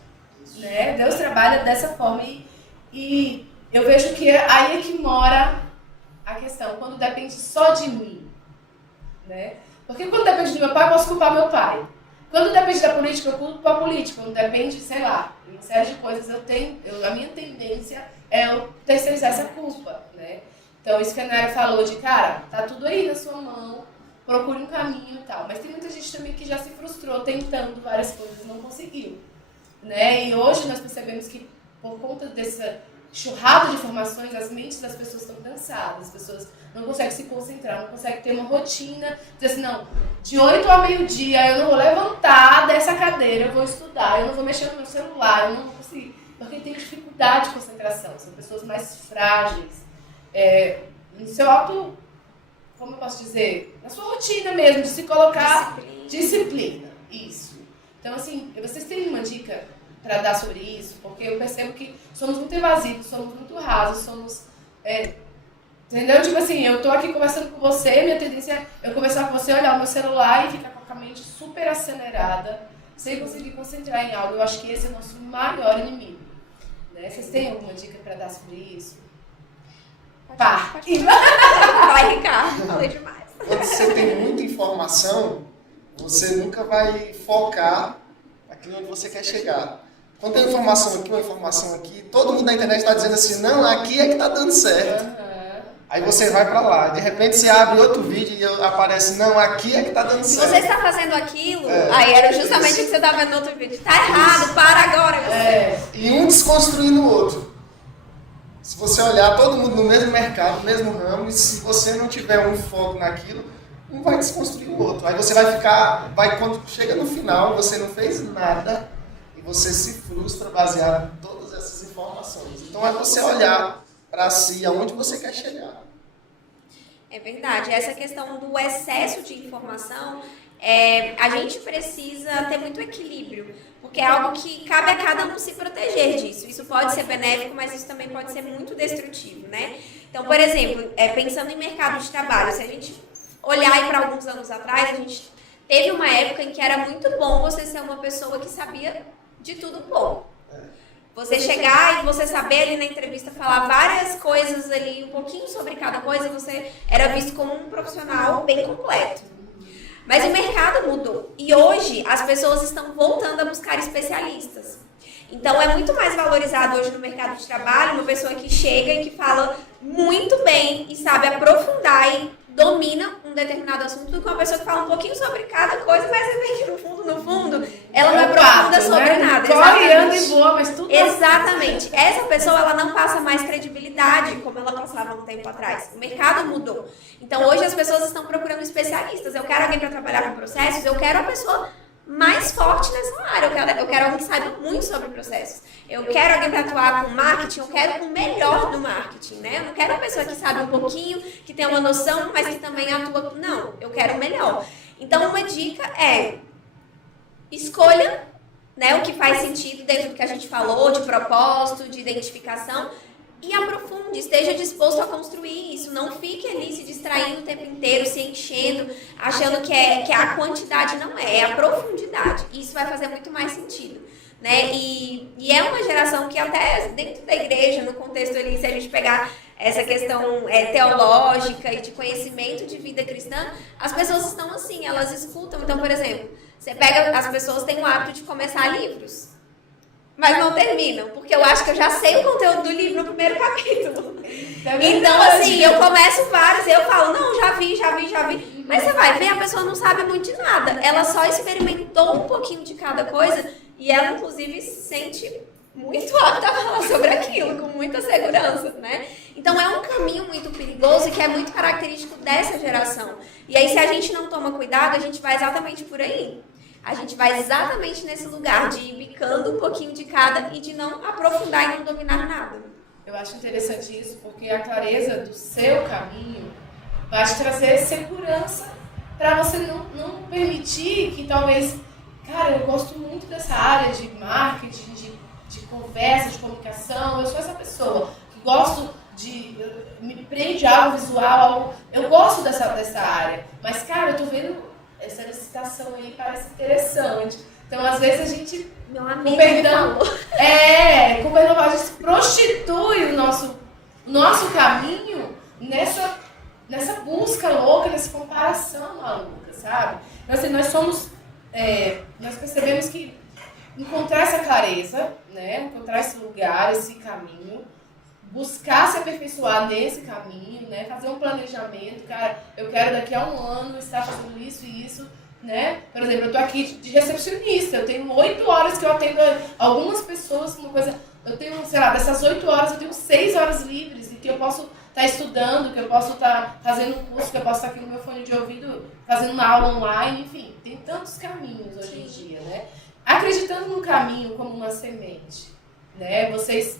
Né? Deus trabalha dessa forma e eu vejo que aí é que mora a questão, quando depende só de mim. Né? Porque quando depende do meu pai, eu posso culpar meu pai. Quando depende da política, eu culpo a política. Quando depende, sei lá, uma série de coisas, a minha tendência é eu terceirizar essa culpa. Né? Então, isso que a Nara falou de, cara, tá tudo aí na sua mão, procure um caminho e tal. Mas tem muita gente também que já se frustrou tentando várias coisas e não conseguiu. Né? E hoje nós percebemos que, por conta dessa enxurrada de informações, as mentes das pessoas estão cansadas, as pessoas não conseguem se concentrar, não conseguem ter uma rotina, dizer assim, não, de 8 ao meio-dia eu não vou levantar dessa cadeira, eu vou estudar, eu não vou mexer no meu celular, eu não vou conseguir, porque tem dificuldade de concentração, são pessoas mais frágeis, no seu como eu posso dizer, na sua rotina mesmo, de se colocar disciplina, isso. Então, assim, vocês têm uma dica para dar sobre isso? Porque eu percebo que somos muito evasivos, somos muito rasos, somos... entendeu? Tipo assim, eu tô aqui conversando com você, minha tendência é eu conversar com você, olhar o meu celular e ficar com a mente super acelerada, sem conseguir concentrar em algo. Eu acho que esse é o nosso maior inimigo. Né? Vocês têm alguma dica para dar sobre isso? Parque. Vai, Ricardo, falei demais. Quando você tem muita informação, você nunca vai focar naquilo onde você quer chegar. Quando tem uma informação aqui, todo mundo na internet está dizendo assim, não, aqui é que está dando certo. Aí você vai para lá, de repente você abre outro vídeo e aparece, não, aqui é que está dando Se certo. você está fazendo aquilo, aí era justamente o que você estava vendo no outro vídeo. Tá errado, para agora. E um desconstruindo o outro. Se você olhar todo mundo no mesmo mercado, no mesmo ramo, e se você não tiver um foco naquilo, um vai desconstruir o outro. Aí você vai ficar, quando chega no final, você não fez nada e você se frustra baseado em todas essas informações. Então é você olhar para si, aonde você quer chegar. É verdade. Essa questão do excesso de informação, a gente precisa ter muito equilíbrio, porque é algo que cabe a cada um se proteger disso. Isso pode ser benéfico, mas isso também pode ser muito destrutivo, né? Então, por exemplo, pensando em mercado de trabalho, se a gente olhar para alguns anos atrás, a gente teve uma época em que era muito bom você ser uma pessoa que sabia de tudo um pouco. Você chegar e você saber ali na entrevista falar várias coisas ali, um pouquinho sobre cada coisa, você era visto como um profissional bem completo. Mas o mercado mudou e hoje as pessoas estão voltando a buscar especialistas. Então é muito mais valorizado hoje no mercado de trabalho uma pessoa que chega e que fala muito bem e sabe aprofundar e domina um determinado assunto do que uma pessoa que fala um pouquinho sobre cada coisa, mas é bem que no fundo, ela não aprofunda sobre nada. Corre, anda e voa, mas tudo... Exatamente. Essa pessoa, ela não passa mais credibilidade como ela passava um tempo atrás. O mercado mudou. Então, hoje as pessoas estão procurando especialistas. Eu quero alguém para trabalhar com processos, eu quero a pessoa mais forte nessa área. Eu quero alguém que saiba muito sobre processos. Eu quero alguém para atuar com marketing, eu quero o melhor do marketing, né? Eu não quero uma pessoa que sabe um pouquinho, que tem uma noção, mas que também atua... Não, eu quero o melhor. Então, uma dica é... escolha, né, o que faz sentido dentro do que a gente falou, de propósito, de identificação, e aprofunde, esteja disposto a construir isso. Não fique ali se distraindo o tempo inteiro, se enchendo, achando que a quantidade não é a profundidade. Isso vai fazer muito mais sentido, né? E é uma geração que até dentro da igreja, no contexto ali, se a gente pegar essa questão teológica e de conhecimento de vida cristã, as pessoas estão assim, elas escutam. Então, por exemplo, você pega, as pessoas têm o hábito de começar livros, mas não terminam, porque eu acho que eu já sei o conteúdo do livro no primeiro capítulo. Então, assim, eu começo vários e eu falo, não, já vi. Mas você vai ver, a pessoa não sabe muito de nada. Ela só experimentou um pouquinho de cada coisa e ela, inclusive, se sente muito apta a falar sobre aquilo, com muita segurança, né? Então, é um caminho muito perigoso e que é muito característico dessa geração. E aí, se a gente não toma cuidado, a gente vai exatamente por aí. A gente vai exatamente nesse lugar de ir bicando um pouquinho de cada e de não aprofundar e não dominar nada. Eu acho interessante isso, porque a clareza do seu caminho vai te trazer segurança para você não permitir que talvez... Cara, eu gosto muito dessa área de marketing, de conversa, de comunicação. Eu sou essa pessoa que gosto de... Me prende algo visual, eu gosto dessa área. Mas, cara, eu tô vendo... Essa licitação aí parece interessante. Então, às vezes, a gente... Meu amigo com perdão, a gente prostitui o nosso caminho nessa busca louca, nessa comparação maluca, sabe? Então, assim, nós percebemos que encontrar essa clareza, né? Encontrar esse lugar, esse caminho, buscar se aperfeiçoar nesse caminho, né? Fazer um planejamento, cara, eu quero daqui a um ano estar fazendo isso e isso, né? Por exemplo, eu tô aqui de recepcionista, eu tenho 8 horas que eu atendo algumas pessoas, uma coisa, eu tenho, sei lá, dessas 8 horas eu tenho 6 horas livres, e que eu posso estar estudando, que eu posso estar fazendo um curso, que eu posso estar aqui no meu fone de ouvido, fazendo uma aula online, enfim, tem tantos caminhos hoje em dia, né? Acreditando no caminho como uma semente, né? Vocês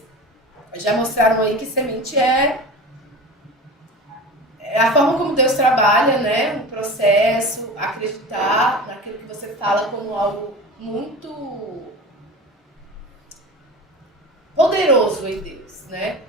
já mostraram aí que semente é a forma como Deus trabalha, né? Um processo, acreditar naquilo que você fala como algo muito poderoso em Deus, né?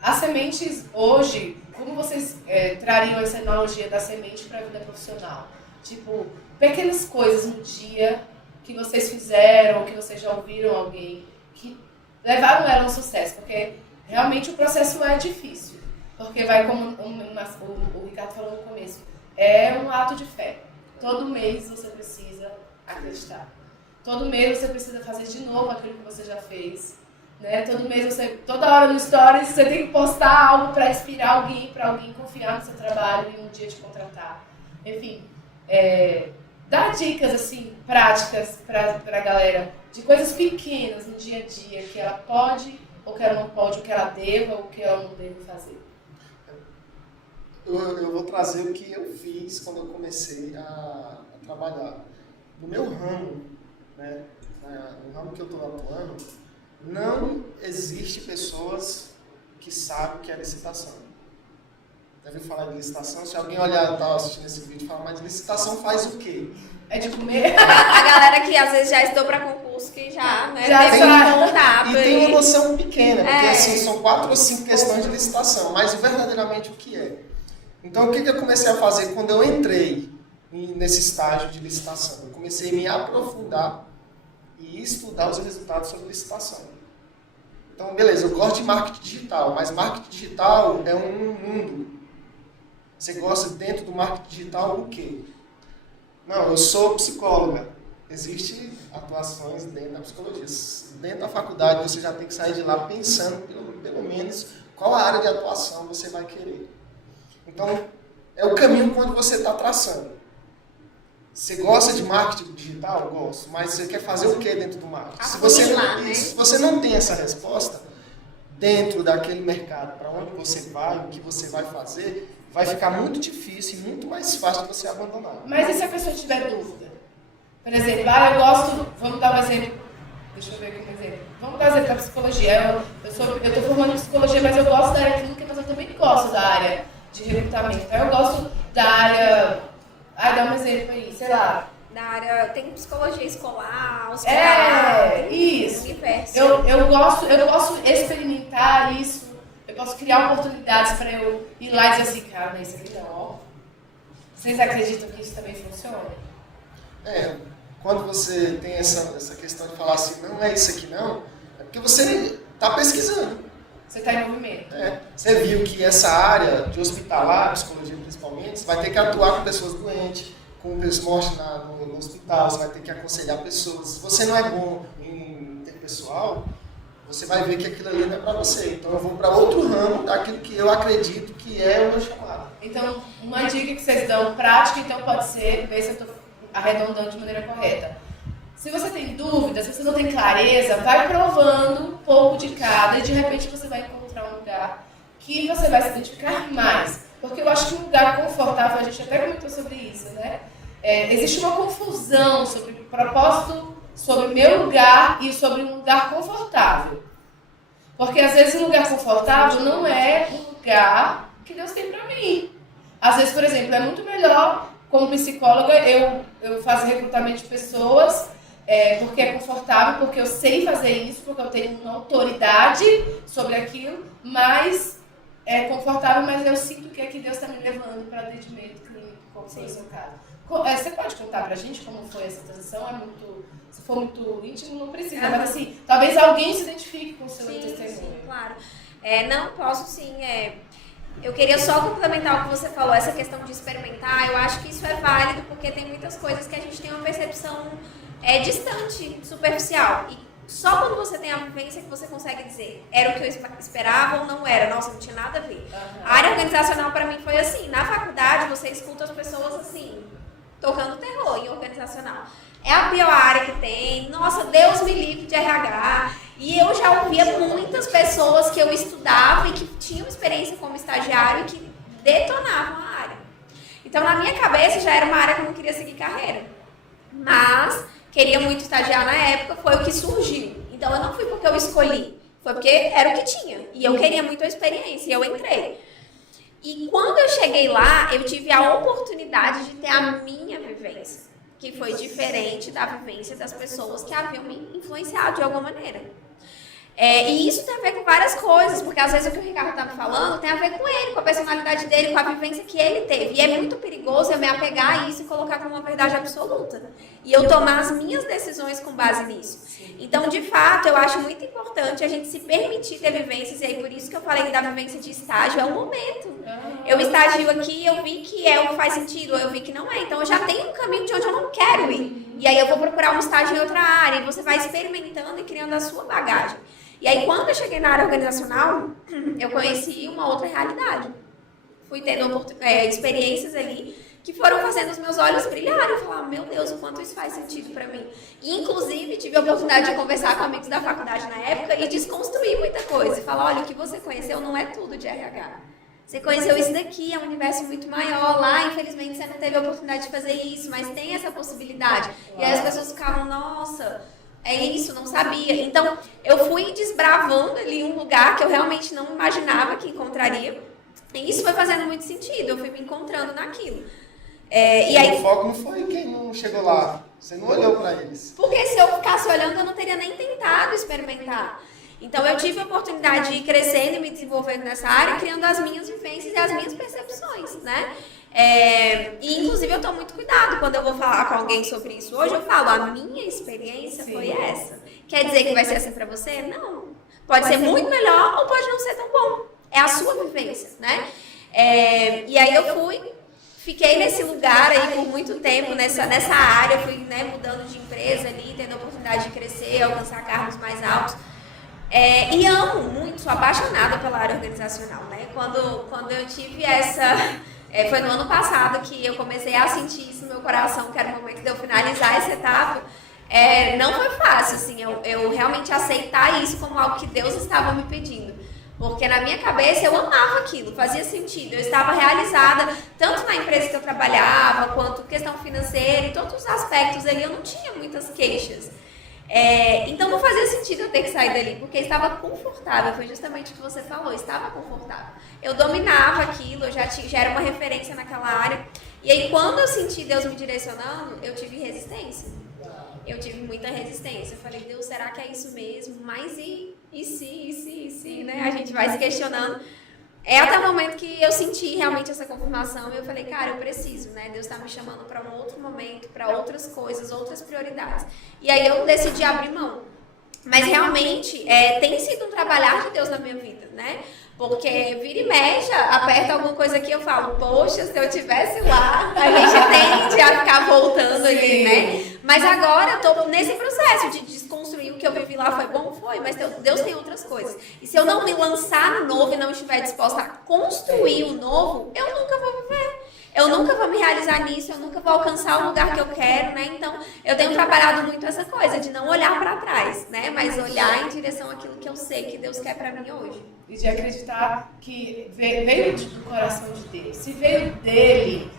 As sementes hoje, como vocês trariam essa analogia da semente para a vida profissional? Tipo, pequenas coisas no dia que vocês fizeram, que vocês já ouviram alguém, que levaram ela ao sucesso, porque realmente o processo é difícil. Porque vai como o Ricardo falou no começo, é um ato de fé. Todo mês você precisa acreditar. Todo mês você precisa fazer de novo aquilo que você já fez. Né? Todo mês toda hora no Stories você tem que postar algo para inspirar alguém, para alguém confiar no seu trabalho e um dia te contratar. Enfim, dá dicas assim, práticas para a galera, de coisas pequenas no dia a dia, que ela pode, ou que ela não pode, ou que ela deva, ou que ela não deve fazer. Eu vou trazer o que eu fiz quando eu comecei a trabalhar. No meu ramo, né, no ramo que eu estou atuando, não existe pessoas que sabem o que é licitação. Deve falar de licitação, se alguém olhar e tá assistindo esse vídeo e falar, mas licitação faz o quê? É de comer? A galera que às vezes já estudou para concurso, que já, né, tem montar. E tem uma noção pequena, porque assim, são 4 ou 5 questões de licitação, mas verdadeiramente o que é? Então, o que eu comecei a fazer quando eu entrei nesse estágio de licitação? Eu comecei a me aprofundar e estudar os resultados sobre licitação. Então, beleza, eu gosto de marketing digital, mas marketing digital é um mundo. Você gosta dentro do marketing digital o quê? Não, eu sou psicóloga. Existem atuações dentro da psicologia. Dentro da faculdade, você já tem que sair de lá pensando, pelo menos, qual a área de atuação você vai querer. Então, é o caminho quando você está traçando. Você gosta de marketing digital? Eu gosto. Mas você quer fazer o que dentro do marketing? Se você não tem essa resposta, dentro daquele mercado, para onde você vai, o que você vai fazer, vai ficar muito difícil e muito mais fácil de você abandonar. Mas e se a pessoa tiver dúvida? Por exemplo, eu gosto do... Vamos dar um exemplo. Deixa eu ver aqui um exemplo. Vamos dar um exemplo da psicologia. Eu estou formando em psicologia, mas eu gosto da área clínica, mas eu também gosto da área de recrutamento. Então, eu gosto da área... dá um exemplo aí, sei lá. Da área... Tem psicologia escolar, hospitalar... Isso. Universo. Eu posso experimentar isso. Eu posso criar oportunidades para eu ir lá e dizer assim, cara, não é isso aqui não, ó. Vocês acreditam que isso também funciona? Quando você tem essa questão de falar assim, não é isso aqui não, é porque você está pesquisando. Você está em movimento. Você viu que essa área de hospitalar, psicologia principalmente, você vai ter que atuar com pessoas doentes, com mortes no hospital, você vai ter que aconselhar pessoas. Se você não é bom em interpessoal, você vai ver que aquilo ali não é para você. Então eu vou para outro ramo daquilo que eu acredito que é o meu chamado. Então, uma dica que vocês dão prática, então pode ser, ver se eu estou arredondando de maneira correta. Se você tem dúvidas, se você não tem clareza, vai provando um pouco de cada e de repente você vai encontrar um lugar que você vai se identificar mais. Porque eu acho que um lugar confortável, a gente até comentou sobre isso, né? Existe uma confusão sobre o propósito, sobre o meu lugar e sobre um lugar confortável. Porque às vezes um lugar confortável não é um lugar que Deus tem para mim. Às vezes, por exemplo, é muito melhor, como psicóloga, eu faço recrutamento de pessoas, porque é confortável, porque eu sei fazer isso, porque eu tenho uma autoridade sobre aquilo, mas é confortável, mas eu sinto que aqui Deus está me levando para atendimento clínico, como foi o seu caso. Você pode contar pra gente como foi essa transição? Se for muito íntimo, não precisa, mas assim, talvez alguém se identifique com o seu testemunho. Sim, claro. Não, posso sim. Eu queria só complementar o que você falou, essa questão de experimentar. Eu acho que isso é válido porque tem muitas coisas que a gente tem uma percepção distante, superficial. E só quando você tem a vivência que você consegue dizer, era o que eu esperava ou não era. Nossa, não tinha nada a ver. A área organizacional para mim foi assim. Na faculdade você escuta as pessoas assim, tocando terror em organizacional. É a pior área que tem. Nossa, Deus me livre de RH. E eu já ouvia muitas pessoas que eu estudava e que tinham experiência como estagiário e que detonavam a área. Então, na minha cabeça, já era uma área que eu não queria seguir carreira. Mas queria muito estagiar na época, foi o que surgiu. Então, eu não fui porque eu escolhi. Foi porque era o que tinha. E eu queria muito a experiência. E eu entrei. E quando eu cheguei lá, eu tive a oportunidade de ter a minha vivência, que foi diferente da vivência das pessoas que haviam me influenciado de alguma maneira. E isso tem a ver com várias coisas, porque às vezes o que o Ricardo estava falando tem a ver com ele, com a personalidade dele, com a vivência que ele teve. E é muito perigoso eu me apegar a isso e colocar como uma verdade absoluta. e eu tomar as minhas decisões com base nisso. Então, de fato, eu acho muito importante a gente se permitir ter vivências, e aí por isso que eu falei da vivência de estágio, é um momento. Eu estagio aqui, eu vi que é o que faz sentido, ou eu vi que não é, então eu já tenho um caminho de onde eu não quero ir. E aí eu vou procurar um estágio em outra área, e você vai experimentando e criando a sua bagagem. E aí, quando eu cheguei na área organizacional, eu conheci uma outra realidade. Fui tendo experiências ali que foram fazendo os meus olhos brilharem. Eu falava, meu Deus, o quanto isso faz sentido para mim. E, inclusive, tive a oportunidade de conversar com amigos da faculdade na época e desconstruir muita coisa. E falar, olha, o que você conheceu não é tudo de RH. Você conheceu isso daqui, é um universo muito maior. Lá, infelizmente, você não teve a oportunidade de fazer isso, mas tem essa possibilidade. E aí as pessoas ficavam, nossa, é isso, não sabia. Então, eu fui desbravando ali um lugar que eu realmente não imaginava que encontraria. E isso foi fazendo muito sentido, eu fui me encontrando naquilo. E aí, o foco não foi quem não chegou lá, você não olhou para eles. Porque se eu ficasse olhando, eu não teria nem tentado experimentar. Então, eu tive a oportunidade de ir crescendo e me desenvolvendo nessa área, criando as minhas vivências e as minhas percepções, né? E, inclusive, eu tomo muito cuidado quando eu vou falar com alguém sobre isso. Hoje eu falo, a minha experiência foi essa. Quer dizer que vai ser assim pra você? Não. Pode ser muito melhor ou pode não ser tão bom. É a sua vivência, né? E aí eu fiquei nesse lugar aí por muito tempo, nessa área, fui, né, mudando de empresa ali, tendo a oportunidade de crescer, alcançar cargos mais altos. E amo muito, sou apaixonada pela área organizacional, né? Quando eu tive essa... foi no ano passado que eu comecei a sentir isso no meu coração, que era o momento de eu finalizar essa etapa. Não foi fácil, assim, eu realmente aceitar isso como algo que Deus estava me pedindo. Porque na minha cabeça eu amava aquilo, fazia sentido. Eu estava realizada, tanto na empresa que eu trabalhava, quanto questão financeira, em todos os aspectos ali, eu não tinha muitas queixas. Então não fazia sentido eu ter que sair dali, porque estava confortável, foi justamente o que você falou, estava confortável. Eu dominava aquilo, eu já era uma referência naquela área. E aí quando eu senti Deus me direcionando, eu tive resistência. Eu tive muita resistência. Eu falei, Deus, será que é isso mesmo? Mas e se, né? A gente vai se questionando. Até o momento que eu senti realmente essa confirmação e eu falei, cara, eu preciso, né? Deus está me chamando para um outro momento, para outras coisas, outras prioridades. E aí eu decidi abrir mão. Mas realmente tem sido um trabalhar de Deus na minha vida, né? Porque vira e mexe, aperta alguma coisa aqui, eu falo, poxa, se eu estivesse lá, a gente tende a ficar voltando ali, né? Mas agora eu tô nesse processo de desconstruir o que eu vivi lá, foi bom? Foi, mas Deus tem outras coisas. E se eu não me lançar no novo e não estiver disposta a construir o novo, eu nunca vou viver. Eu nunca vou me realizar nisso, eu nunca vou alcançar o lugar que eu quero, né? Então, eu tenho trabalhado muito essa coisa de não olhar para trás, né? Mas olhar em direção àquilo que eu sei que Deus quer para mim hoje. E de acreditar que veio do coração de Deus. Se veio dele,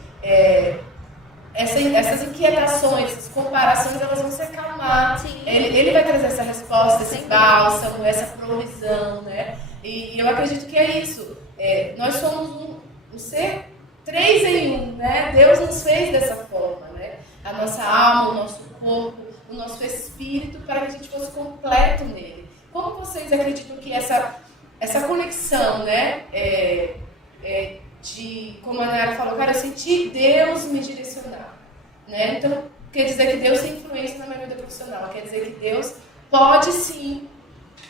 essas inquietações, essas comparações, elas vão se acalmar. Ele vai trazer essa resposta, esse bálsamo, essa provisão, né? E eu acredito que é isso. Nós somos um ser 3 em 1, né? Deus nos fez dessa forma, né? A nossa alma, o nosso corpo, o nosso espírito, para que a gente fosse completo nele. Como vocês acreditam que essa conexão, né? Como a Nayara falou, cara, eu senti Deus me direcionar, né? Então, quer dizer que Deus tem influência na minha vida profissional, quer dizer que Deus pode sim,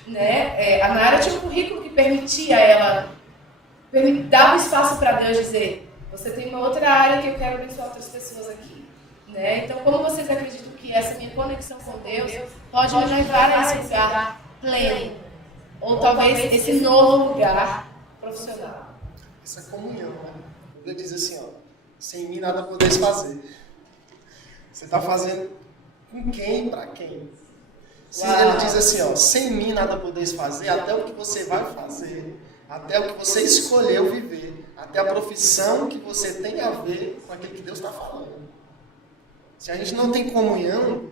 né? A Nayara tinha um currículo que permitia ela, dava espaço para Deus dizer, você tem uma outra área que eu quero abençoar outras pessoas aqui, né? Então, como vocês acreditam que essa minha conexão com Deus pode me levar a esse lugar pleno? Ou talvez esse novo lugar profissional? Essa comunhão, né? Ele diz assim, ó, sem mim nada podeis fazer. Você está fazendo com quem e para quem? Se ele diz assim, ó, sem mim nada podeis fazer, até o que você vai fazer, até o que você escolheu viver, até a profissão que você tem a ver com aquilo que Deus está falando. Se a gente não tem comunhão,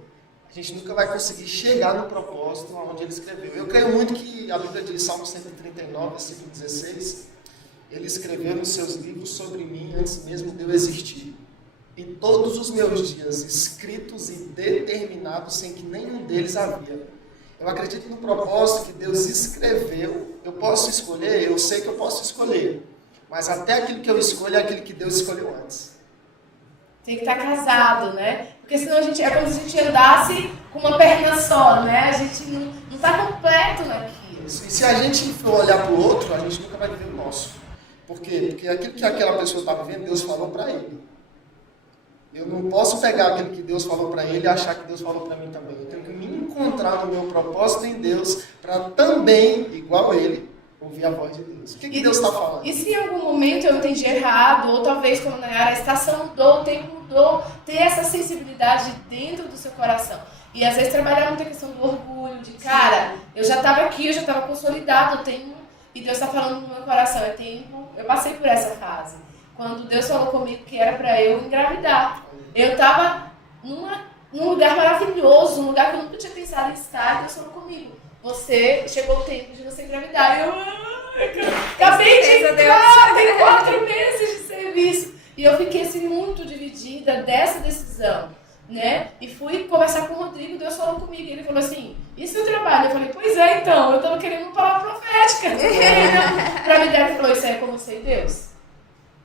a gente nunca vai conseguir chegar no propósito onde ele escreveu. Eu creio muito que a Bíblia diz, Salmo 139, versículo 16, ele escreveu nos seus livros sobre mim antes mesmo de eu existir. E todos os meus dias escritos e determinados sem que nenhum deles havia. Eu acredito no propósito que Deus escreveu. Eu posso escolher, eu sei que eu posso escolher. Mas até aquilo que eu escolho é aquilo que Deus escolheu antes. tem que estar casado, né? Porque senão a gente, é como se a gente andasse com uma perna só, né? A gente não está completo naquilo. E se a gente for olhar para o outro, a gente nunca vai viver o nosso. Por quê? Porque aquilo que aquela pessoa está vivendo, Deus falou para ele. Eu não posso pegar aquilo que Deus falou para ele e achar que Deus falou para mim também. Eu tenho que me encontrar no meu propósito em Deus para também, igual ele, ouvir a voz de Deus. O que Deus está falando? E se em algum momento eu entendi errado, ou talvez como a estação mudou, o tempo mudou, ter essa sensibilidade dentro do seu coração. E às vezes trabalhar muito a questão do orgulho, de cara, eu já estava aqui, eu já estava consolidado, eu tenho, e Deus está falando no meu coração, eu passei por essa fase. Quando Deus falou comigo que era para eu engravidar. Eu estava num lugar maravilhoso, um lugar que eu nunca tinha pensado em estar, e Deus falou comigo. Chegou o tempo de você engravidar. E eu acabei de entrar, tem 4 meses de serviço. E eu fiquei assim, muito dividida dessa decisão, né? E fui conversar com o Rodrigo, Deus falou comigo. Ele falou assim, e seu trabalho? Eu falei, pois é, então, eu estava querendo uma palavra profética. Para me dar, ele falou, isso é com você e Deus.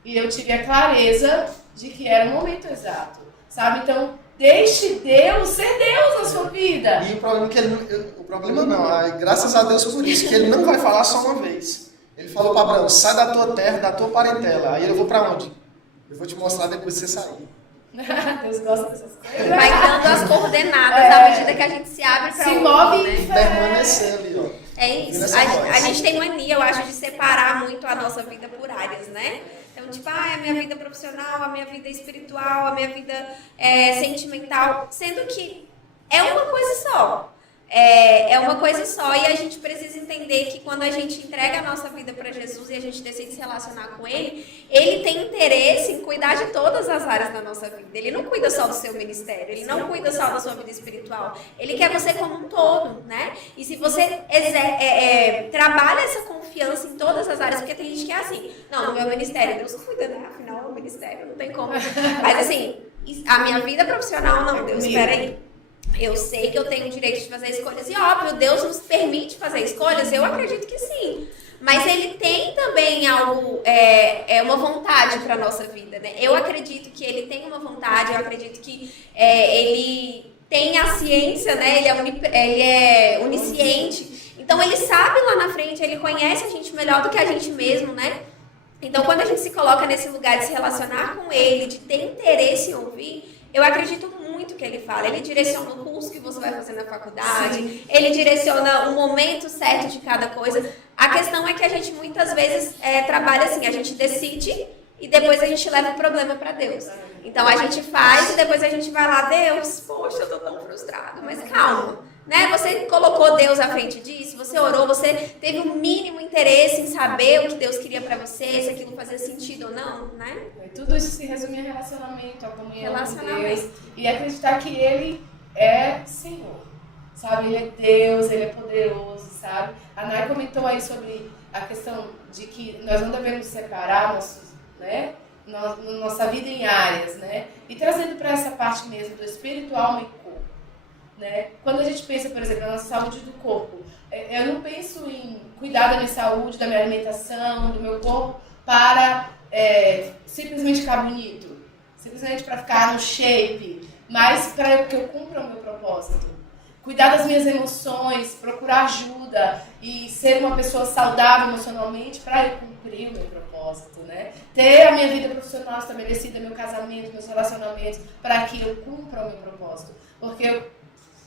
E eu tive a clareza de que era o momento exato, sabe? Então, deixe Deus ser Deus na sua vida. E o problema é que graças a Deus por isso, que ele não vai falar só uma vez. Ele falou para Abraão, sai da tua terra, da tua parentela. Aí eu vou para onde? Eu vou te mostrar depois que você sair. Deus gosta dessas coisas. Vai dando as coordenadas à medida que a gente se abre para se move, né? Permanecer ali, ó. É isso. A gente tem mania, eu acho, de separar muito a nossa vida por áreas, né? Então, tipo, a minha vida profissional, a minha vida espiritual, a minha vida sentimental, sendo que é uma coisa só. É uma coisa só e a gente precisa entender que quando a gente entrega a nossa vida para Jesus e a gente decide se relacionar com Ele, Ele tem interesse em cuidar de todas as áreas da nossa vida. Ele não cuida só do seu ministério, Ele não cuida só da sua vida espiritual. Ele quer você como um todo, né? E se você trabalha essa confiança em todas as áreas, porque tem gente que é assim, não, no meu ministério, Deus cuida, né? Afinal, é o ministério, não tem como. Mas assim, a minha vida profissional, não, Deus, peraí. Eu sei que eu tenho o direito de fazer escolhas e, óbvio, Deus nos permite fazer escolhas, eu acredito que sim. Mas Ele tem também algo, uma vontade para a nossa vida, né? Eu acredito que Ele tem uma vontade, eu acredito que Ele tem a ciência, né? Ele é onisciente. Então, Ele sabe lá na frente, Ele conhece a gente melhor do que a gente mesmo, né? Então, quando a gente se coloca nesse lugar de se relacionar com Ele, de ter interesse em ouvir, eu acredito muito que Ele fala. Ele direciona o curso que você vai fazer na faculdade. Sim. Ele direciona o momento certo de cada coisa. A questão é que a gente muitas vezes trabalha assim, a gente decide e depois a gente leva o problema para Deus. Então a gente faz e depois a gente vai lá, Deus, poxa, eu tô tão frustrado, mas calma. Né? Você colocou Deus à frente disso, você orou, você teve o mínimo interesse em saber o que Deus queria pra você, se aquilo fazia sentido ou não, né? Tudo isso se resume a relacionamento, a comunhão com Deus. E acreditar que Ele é Senhor, sabe? Ele é Deus, Ele é poderoso, sabe? A Nai comentou aí sobre a questão de que nós não devemos separar nossa vida em áreas, né? E trazendo para essa parte mesmo do espiritual e corpo. Né? Quando a gente pensa, por exemplo, na nossa saúde do corpo, eu não penso em cuidar da minha saúde, da minha alimentação, do meu corpo para simplesmente ficar bonito, simplesmente para ficar no shape, mas para que eu cumpra o meu propósito. Cuidar das minhas emoções, procurar ajuda e ser uma pessoa saudável emocionalmente para eu cumprir o meu propósito, né? Ter a minha vida profissional estabelecida, meu casamento, meus relacionamentos, para que eu cumpra o meu propósito. Porque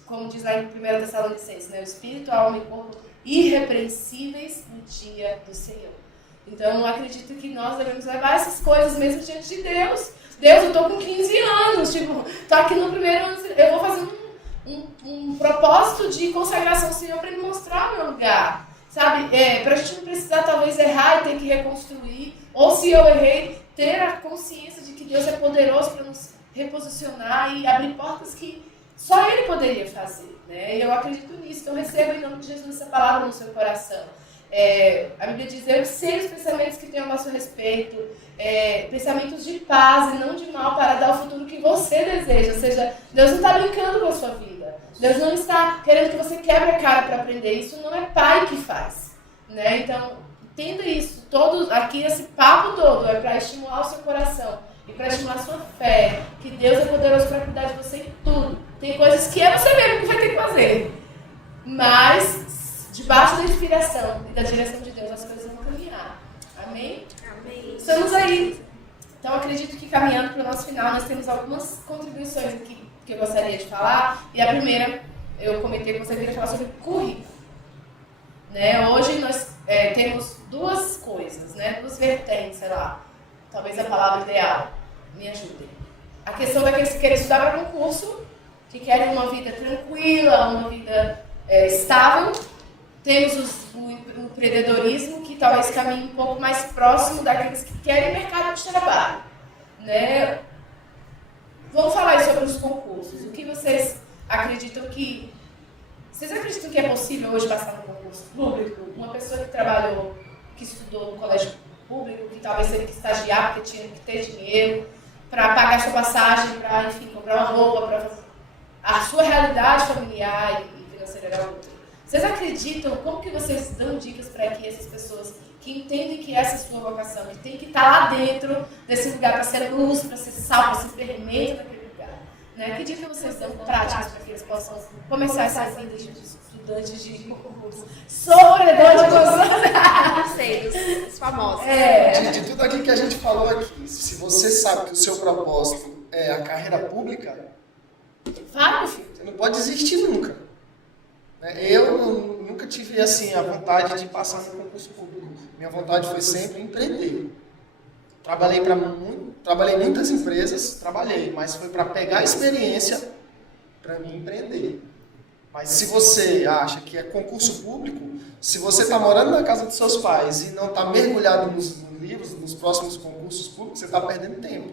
como diz lá em 1 Tessalonicenses, né? O espírito, a alma e o corpo irrepreensíveis no dia do Senhor. Então, eu acredito que nós devemos levar essas coisas mesmo diante de Deus. Deus, eu tô com 15 anos, tô aqui no primeiro ano, eu vou fazer um propósito de consagração ao Senhor para Ele mostrar o meu lugar, sabe? Pra gente não precisar, talvez, errar e ter que reconstruir, ou se eu errei, ter a consciência de que Deus é poderoso para nos reposicionar e abrir portas que só Ele poderia fazer, né? E eu acredito nisso. Então, receba em nome de Jesus essa palavra no seu coração. A Bíblia diz, eu sei os pensamentos que tenho a nosso respeito, pensamentos de paz e não de mal para dar o futuro que você deseja. Ou seja, Deus não está brincando com a sua vida. Deus não está querendo que você quebre a cara para aprender. Isso não é pai que faz, né? Então, entenda isso. Aqui, esse papo todo é para estimular o seu coração e para estimular sua fé, que Deus é poderoso para cuidar de você em tudo. Tem coisas que é você mesmo que vai ter que fazer, mas debaixo da inspiração e da direção de Deus as coisas vão caminhar. Amém? Amém. Estamos aí. Então acredito que caminhando para o nosso final nós temos algumas contribuições aqui que eu gostaria de falar. E a primeira, eu comentei que você queria falar sobre currículo. Né? Hoje nós temos duas coisas, né? Duas vertentes, sei lá. Talvez a palavra ideal me ajude. A questão daqueles que querem estudar para concurso, que querem uma vida tranquila, uma vida estável. Temos o empreendedorismo, que talvez caminhe um pouco mais próximo daqueles que querem mercado de trabalho. Né? Vamos falar sobre os concursos. O que vocês acreditam que... Vocês acreditam que é possível hoje passar no concurso público? Uma pessoa que trabalhou, que estudou no colégio público, que talvez teve que estagiar porque tinha que ter dinheiro para pagar sua passagem, para, enfim, comprar uma roupa, para fazer... A sua realidade familiar e financeira era outra. Vocês acreditam? Como que vocês dão dicas para que essas pessoas que entendem que essa é a sua vocação, que tem que estar lá dentro desse lugar para ser luz, para ser sal, para ser fermento daquele lugar, né? Que dica vocês dão práticas para que eles possam começar essa vida de estudantes de concurso? Sofredor de concurso! Sei, os famosos. De tudo aquilo que a gente falou aqui, se você sabe que o seu propósito é a carreira pública, Fala, filho. você não pode desistir nunca. Eu nunca tive assim, a vontade de passar no concurso público. Minha vontade foi sempre empreender. Trabalhei em muitas empresas, mas foi para pegar a experiência para mim empreender. Mas se você acha que é concurso público, se você está morando na casa dos seus pais e não está mergulhado nos livros, nos próximos concursos públicos, você está perdendo tempo.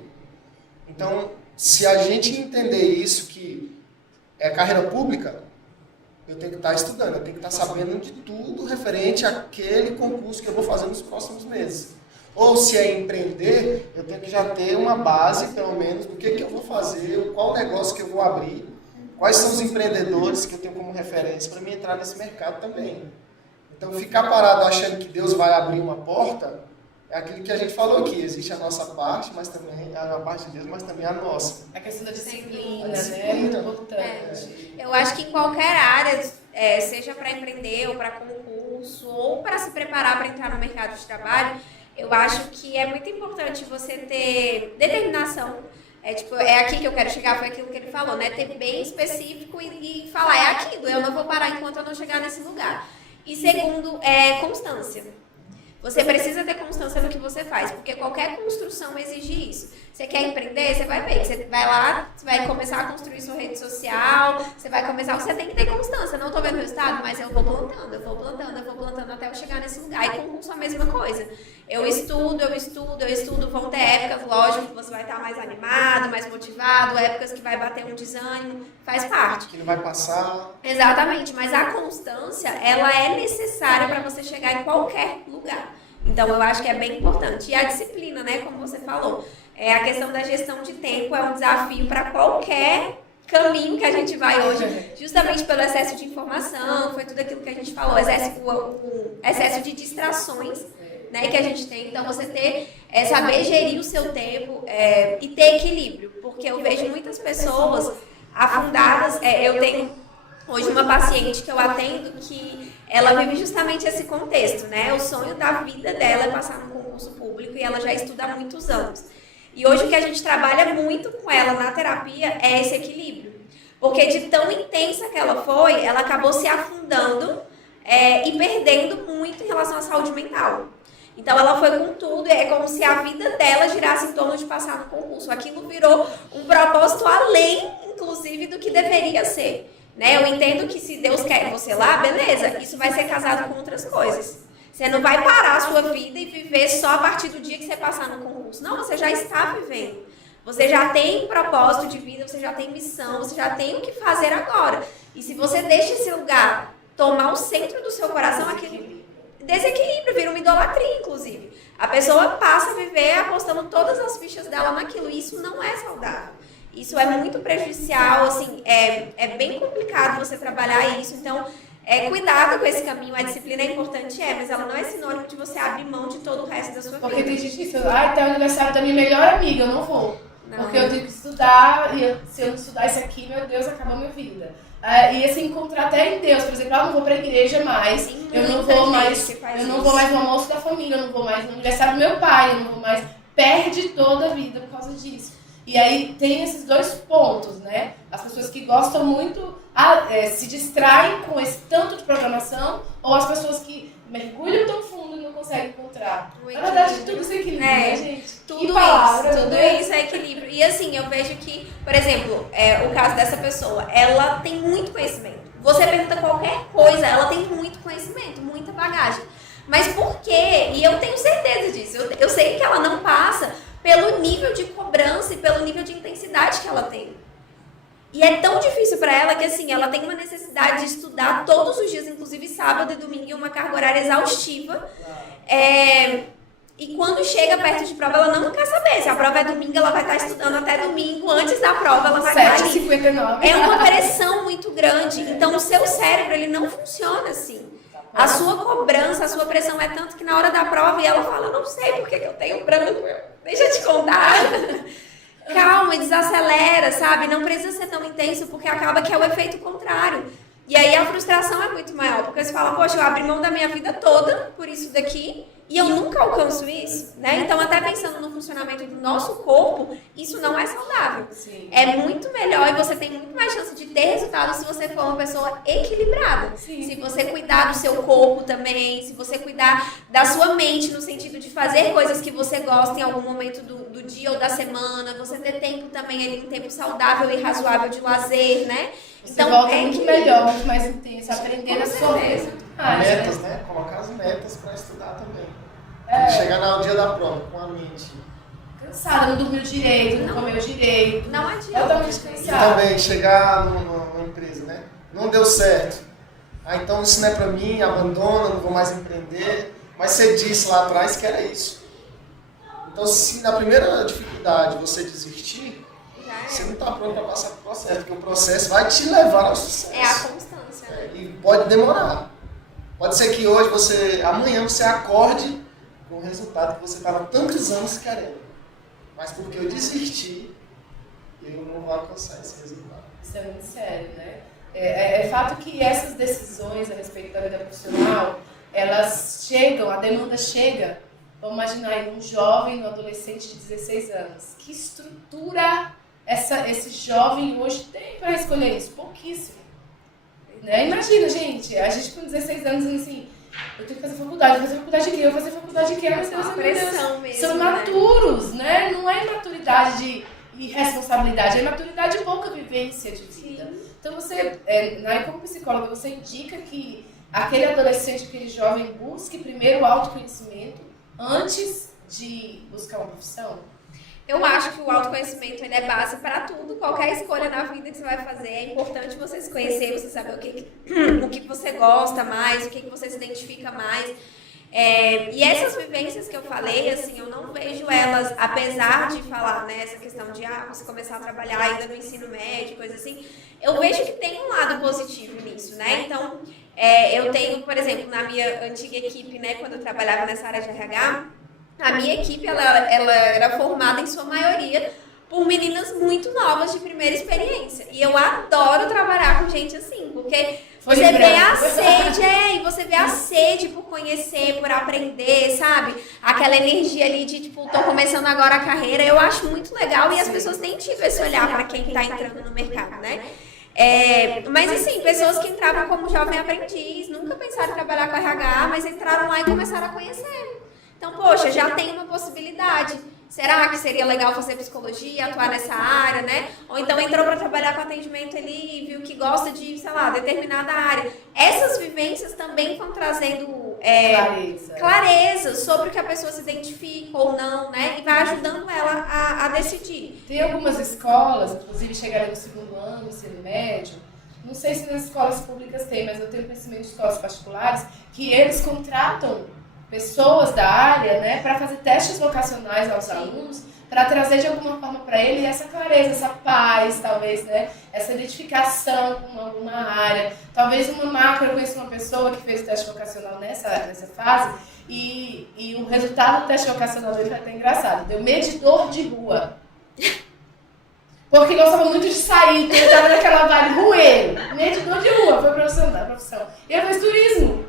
Então, se a gente entender isso, que é carreira pública, eu tenho que estar estudando, eu tenho que estar sabendo de tudo referente àquele concurso que eu vou fazer nos próximos meses. Ou se é empreender, eu tenho que já ter uma base, pelo menos, do que eu vou fazer, qual negócio que eu vou abrir, quais são os empreendedores que eu tenho como referência para mim entrar nesse mercado também. Então, ficar parado achando que Deus vai abrir uma porta, é aquilo que a gente falou aqui. Existe a nossa parte, mas também a parte de Deus, mas também a nossa. A questão da disciplina, Disciplina. né? É muito importante. Eu acho que em qualquer área, seja para empreender ou para concurso, ou para se preparar para entrar no mercado de trabalho, eu acho que é muito importante você ter determinação. É aqui que eu quero chegar, foi aquilo que ele falou, né? Ter bem específico e falar, é aquilo, eu não vou parar enquanto eu não chegar nesse lugar. E segundo, constância. Você precisa ter constância no que você faz, porque qualquer construção exige isso. Você quer empreender, você vai ver. Você vai lá, você vai começar a construir sua rede social, você tem que ter constância. Não estou vendo o resultado, mas eu vou plantando até eu chegar nesse lugar. E concurso a mesma coisa. Eu estudo, vão ter épocas, lógico, que você vai estar mais animado, mais motivado, épocas que vai bater um desânimo, faz parte. Que não vai passar. Exatamente, mas a constância, ela é necessária para você chegar em qualquer lugar. Então, eu acho que é bem importante. E a disciplina, né, como você falou, a questão da gestão de tempo é um desafio para qualquer caminho que a gente vai hoje, justamente pelo excesso de informação, foi tudo aquilo que a gente falou, o excesso de distrações, né, que a gente tem. Então, você saber gerir o seu tempo e ter equilíbrio, porque eu vejo muitas pessoas afundadas. Eu tenho hoje uma paciente que eu atendo que ela vive justamente esse contexto, né? O sonho da vida dela é passar no concurso público e ela já estuda há muitos anos. E hoje o que a gente trabalha muito com ela na terapia é esse equilíbrio. Porque de tão intensa que ela foi, ela acabou se afundando e perdendo muito em relação à saúde mental. Então ela foi com tudo, é como se a vida dela girasse em torno de passar no concurso. Aquilo virou um propósito além, inclusive, do que deveria ser. Né? Eu entendo que se Deus quer você lá, beleza, isso vai ser casado com outras coisas. Você não vai parar a sua vida e viver só a partir do dia que você passar no concurso. Não, você já está vivendo. Você já tem propósito de vida, você já tem missão, você já tem o que fazer agora. E se você deixa esse lugar tomar o centro do seu coração, aquele desequilíbrio, vira uma idolatria, inclusive. A pessoa passa a viver apostando todas as fichas dela naquilo. E isso não é saudável. Isso é muito prejudicial, assim, é bem complicado você trabalhar isso. Então, cuidado com esse caminho. A disciplina é importante, mas ela não é sinônimo de você abrir mão de todo o resto da sua vida. Porque tem gente que fala, tem o aniversário da minha melhor amiga, eu não vou. Não. Porque eu tenho que estudar, e se eu não estudar isso aqui, meu Deus, acabou a minha vida. E assim, encontrar até em Deus, por exemplo, eu não vou pra igreja mais, eu não vou mais no almoço da família, eu não vou mais no aniversário do meu pai, eu não vou mais, perde toda a vida por causa disso. E aí tem esses dois pontos, né? As pessoas que gostam muito, se distraem com esse tanto de programação, ou as pessoas que mergulham tão fundo e não conseguem encontrar. Na verdade, tudo isso é equilíbrio, né, gente? Tudo isso é equilíbrio. E assim, eu vejo que, por exemplo, o caso dessa pessoa, ela tem muito conhecimento. Você pergunta qualquer coisa, ela tem muito conhecimento, muita bagagem. Mas por quê? E eu tenho certeza disso. Eu sei que ela não passa pelo nível de cobrança e pelo nível de intensidade que ela tem. E é tão difícil para ela que, assim, ela tem uma necessidade de estudar todos os dias, inclusive sábado e domingo, em uma carga horária exaustiva. E quando chega perto de prova, ela não quer saber. Se a prova é domingo, ela vai estar estudando até domingo. Antes da prova, ela vai estar ali. 7h59. É uma pressão muito grande. Então, o seu cérebro, ele não funciona assim. A sua cobrança, a sua pressão é tanto que na hora da prova, e ela fala, eu não sei por que eu tenho branco. Deixa eu te contar. Calma, desacelera, sabe? Não precisa ser tão intenso, porque acaba que é o efeito contrário. E aí a frustração é muito maior, porque você fala, poxa, eu abri mão da minha vida toda por isso daqui, e eu nunca alcanço isso, né? Então, até pensando no funcionamento do nosso corpo, isso não é saudável. Sim. É muito melhor e você tem muito mais chance de ter resultado se você for uma pessoa equilibrada. Sim. Se você cuidar do seu corpo também, se você cuidar da sua mente no sentido de fazer coisas que você gosta em algum momento do dia ou da semana, você ter tempo também ali, um tempo saudável e razoável de lazer, né? Você volta muito melhor, muito mais intenso, aprender a sua certeza. Metas, né? Colocar as metas para estudar também. Chegar no dia da prova com a mente cansada, não dormiu direito, não comeu direito. Não adianta. Totalmente e cansada. também chegar numa empresa, né? Não deu certo. Então isso não é para mim, abandona, não vou mais empreender. Mas você disse lá atrás que era isso. Então se na primeira dificuldade você desistir, você não está pronto para passar por processo, porque o processo vai te levar ao sucesso. É a constância, né? E pode demorar. Pode ser que hoje amanhã você acorde com o resultado que você estava tantos anos querendo. Mas porque eu desisti, eu não vou alcançar esse resultado. Isso é muito sério, né? É fato que essas decisões a respeito da vida profissional, elas chegam, a demanda chega. Vamos imaginar aí um jovem, um adolescente de 16 anos. Que estrutura esse jovem hoje tem para escolher isso? Pouquíssimo. Né? Imagina, gente, a gente com 16 anos assim, eu tenho que fazer faculdade de quê? Eu vou fazer faculdade de quê? Mas Deus, pressão mesmo, são maturos, né? Não é imaturidade de irresponsabilidade, é maturidade de pouca vivência de vida. Sim. Então você, como psicóloga, você indica que aquele adolescente, aquele jovem busque primeiro o autoconhecimento antes de buscar uma profissão? Eu acho que o autoconhecimento ele é base para tudo, qualquer escolha na vida que você vai fazer. É importante você se conhecer, você saber o que você gosta mais, o que você se identifica mais. E essas vivências que eu falei, assim, eu não vejo elas, apesar de falar, né, essa questão de você começar a trabalhar ainda no ensino médio, coisa assim, eu vejo que tem um lado positivo nisso, né? Então, eu tenho, por exemplo, na minha antiga equipe, né, quando eu trabalhava nessa área de RH, a minha equipe ela era formada em sua maioria por meninas muito novas de primeira experiência. E eu adoro trabalhar com gente assim, porque você vê a sede, e você vê a sede por conhecer, por aprender, sabe? Aquela energia ali de, tipo, tô começando agora a carreira. Eu acho muito legal e as pessoas têm tido esse olhar para quem tá entrando no mercado, né? Mas assim, pessoas que entravam como jovem aprendiz, nunca pensaram em trabalhar com RH, mas entraram lá e começaram a conhecer. Então, poxa, já tem uma possibilidade. Será que seria legal fazer psicologia, atuar nessa área, né? Ou então entrou para trabalhar com atendimento ali e viu que gosta de, sei lá, determinada área. Essas vivências também vão trazendo clareza sobre o que a pessoa se identifica ou não, né? E vai ajudando ela a decidir. Tem algumas escolas, inclusive chegaram no segundo ano, ensino médio, não sei se nas escolas públicas tem, mas eu tenho conhecimento de escolas particulares, que eles contratam pessoas da área, né, para fazer testes vocacionais aos alunos, para trazer de alguma forma para ele essa clareza, essa paz, talvez, né? Essa identificação com alguma área. Talvez uma macro, eu conheço uma pessoa que fez o teste vocacional nessa fase e o resultado do teste vocacional dele foi até engraçado. Deu medidor de rua. Porque gostava muito de sair, porque ele estava naquela vibe rueiro. Medidor de rua, foi a profissão. E ele fez turismo,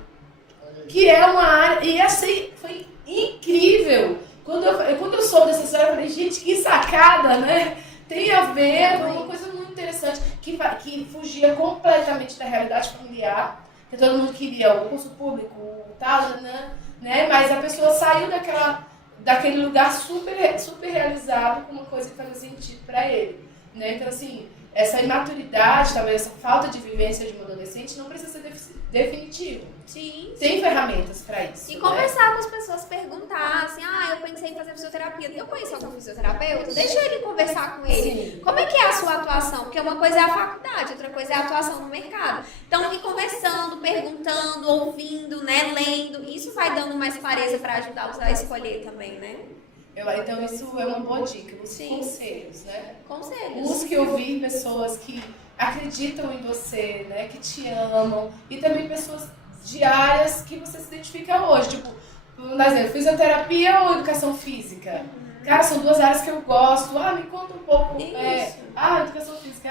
que é uma área, e assim, foi incrível. Quando eu soube dessa história, eu falei, gente, que sacada, né? Tem a ver com uma coisa muito interessante, que fugia completamente da realidade familiar, que todo mundo queria o curso público, o tal, né? Mas a pessoa saiu daquele lugar super, super realizado com uma coisa que fazia sentido para ele. Né? Então, assim, essa imaturidade, talvez essa falta de vivência de um adolescente não precisa ser definitivo. Sim. Tem ferramentas para isso. E conversar com as pessoas, perguntar assim, eu pensei em fazer fisioterapia. Eu conheço algum fisioterapeuta? Deixa ele conversar com ele. Sim. Como é que é a sua atuação? Porque uma coisa é a faculdade, outra coisa é a atuação no mercado. Então, ir conversando, perguntando, ouvindo, né, lendo, isso vai dando mais clareza para ajudá-los a escolher também, né? Então, isso é uma boa dica. Os Sim. conselhos, né? Conselhos. Busque ouvir pessoas que acreditam em você, né? Que te amam. E também pessoas de áreas que você se identifica hoje. Tipo, por exemplo, fisioterapia ou educação física? Cara, são duas áreas que eu gosto. Me conta um pouco. Educação física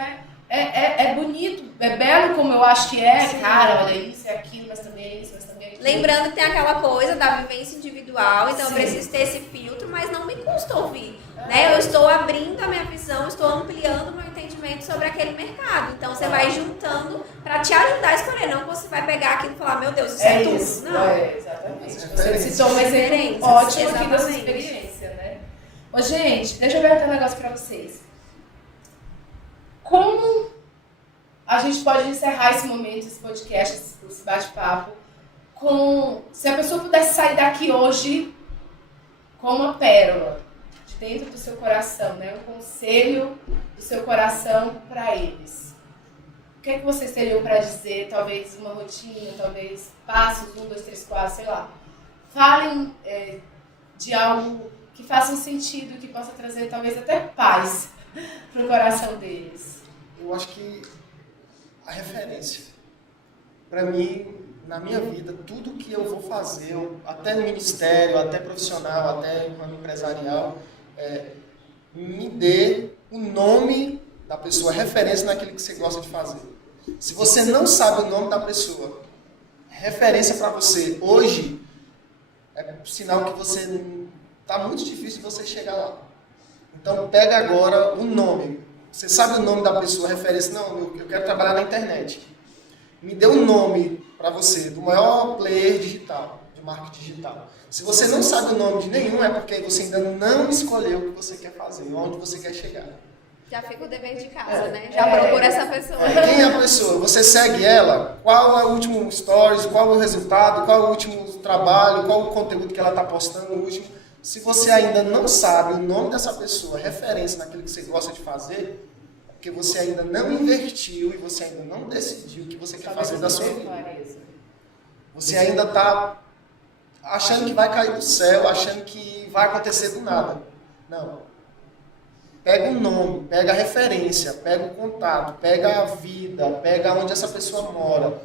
é bonito, é belo como eu acho que é. Sim. Cara, olha isso, é aquilo, mas também é isso, mas também é aquilo. Lembrando que tem aquela coisa da vivência individual, então Sim. eu preciso ter esse filtro, mas não me custa ouvir. Né? Eu estou abrindo a minha visão, estou ampliando o meu entendimento sobre aquele mercado. Então você vai juntando para te ajudar a escolher. Não que você vai pegar aquilo e falar, meu Deus, isso é tudo. Isso. Não. Exatamente. Você citou um exemplo Referências, ótimo aqui da sua exatamente. experiência, né? Ô, gente, deixa eu perguntar um negócio para vocês. Como a gente pode encerrar esse momento, esse podcast, esse bate-papo, se a pessoa pudesse sair daqui hoje com uma pérola de dentro do seu coração, né? Um conselho do seu coração para eles. O que é que vocês teriam para dizer? Talvez uma rotina, talvez passos, 1, 2, 3, 4, sei lá. Falem de algo que faça sentido, que possa trazer talvez até paz para o coração deles. Eu acho que a referência. Para mim, na minha vida, tudo que eu vou fazer, até no ministério, até profissional, até no ramo empresarial, me dê o nome da pessoa, referência naquilo que você gosta de fazer. Se você não sabe o nome da pessoa, referência para você hoje, é sinal que você está muito difícil de você chegar lá. Então, pega agora o nome. Você sabe o nome da pessoa, referência? Não, eu quero trabalhar na internet. Me dê um nome para você, do maior player digital, de marketing digital. Se você não sabe o nome de nenhum, é porque você ainda não escolheu o que você quer fazer, onde você quer chegar. Já fica o dever de casa, né? Já procura essa pessoa. Quem é a pessoa? Você segue ela? Qual é o último stories? Qual é o resultado? Qual é o último trabalho? Qual é o conteúdo que ela está postando no último? Se você ainda não sabe o nome dessa pessoa, referência naquilo que você gosta de fazer, é porque você ainda não investiu e você ainda não decidiu o que você quer fazer da sua vida. Você ainda está achando que vai cair do céu, achando que vai acontecer do nada. Não. Pega o nome, pega a referência, pega o contato, pega a vida, pega onde essa pessoa mora.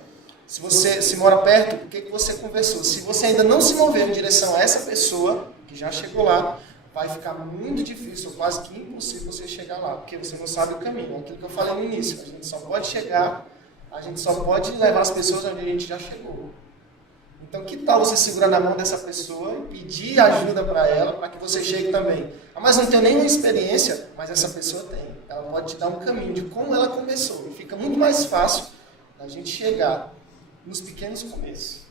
Se você se mora perto, o que você conversou? Se você ainda não se moveu em direção a essa pessoa, que já chegou lá, vai ficar muito difícil, quase que impossível você chegar lá, porque você não sabe o caminho. Aquilo que eu falei no início, a gente só pode chegar, a gente só pode levar as pessoas onde a gente já chegou. Então, que tal você segurar na mão dessa pessoa e pedir ajuda para ela, para que você chegue também? Mas não tenho nenhuma experiência, mas essa pessoa tem. Ela pode te dar um caminho de como ela começou. E fica muito mais fácil a gente chegar nos pequenos começos.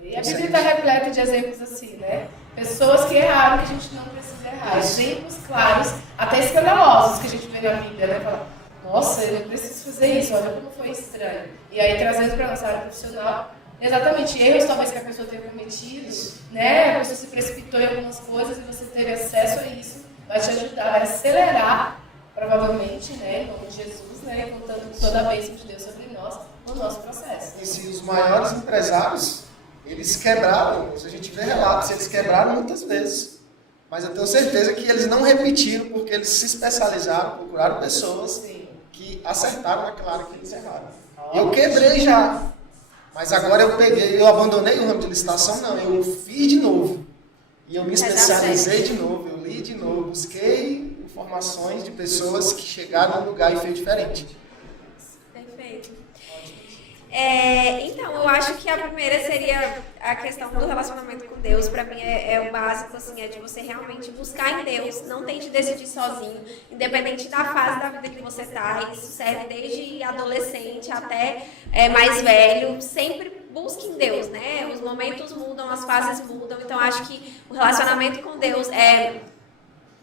E a Bíblia está repleta de exemplos assim, né? Pessoas que erraram que a gente não precisa errar. Exemplos claros, até escandalosos que a gente vê na Bíblia, né? Fala, nossa, eu não preciso fazer isso, olha como foi estranho. E aí, trazendo para a nossa área profissional, exatamente, erros talvez que a pessoa tenha cometido, né? A pessoa se precipitou em algumas coisas e você teve acesso a isso, vai te ajudar, vai acelerar, provavelmente, né? Em nome de Jesus, né? Contando toda a bênção de Deus sobre nós, no nosso processo. E se os maiores empresários, eles quebraram, se a gente vê relatos, eles quebraram muitas vezes. mas eu tenho certeza que eles não repetiram porque eles se especializaram, procuraram pessoas que acertaram naquela área que eles erraram. Eu quebrei já, mas agora eu abandonei o ramo de licitação, não, eu fiz de novo. E eu me especializei de novo, eu li de novo, busquei informações de pessoas que chegaram num lugar e fez diferente. Perfeito. Então, eu acho que a primeira seria a questão do relacionamento com Deus. Para mim é o básico, assim, é de você realmente buscar em Deus, não tente decidir sozinho, independente da fase da vida que você está. Isso serve desde adolescente até mais velho, sempre busque em Deus, né? Os momentos mudam, as fases mudam, então acho que o relacionamento com Deus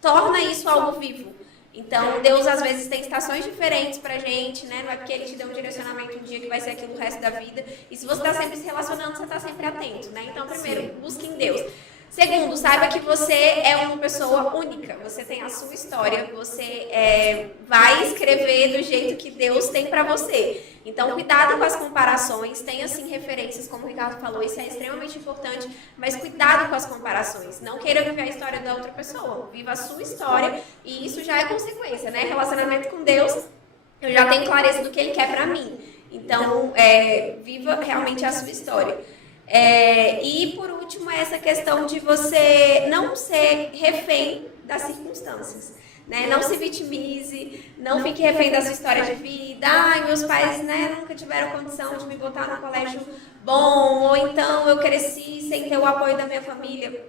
torna isso algo vivo. Então, Deus às vezes tem estações diferentes pra gente, né? Não é porque Ele te deu um direcionamento um dia que vai ser aquilo o resto da vida. E se você está sempre se relacionando, você está sempre atento, né? Então, primeiro, busque em Deus. Segundo, saiba que você é uma pessoa única. Você tem a sua história. Você vai escrever do jeito que Deus tem pra você. Então, cuidado com as comparações. Tenha, assim, referências, como o Ricardo falou. Isso é extremamente importante. Mas cuidado com as comparações. Não queira viver a história da outra pessoa. Viva a sua história. E isso já é consequência, né? Relacionamento com Deus, eu já tenho clareza do que Ele quer pra mim. Então, viva realmente a sua história. E por último, essa questão de você não ser refém das circunstâncias, né? Não se vitimize, não fique refém da sua história de vida. Ai, meus pais, né, nunca tiveram condição de me botar no colégio bom, ou então eu cresci sem ter o apoio da minha família.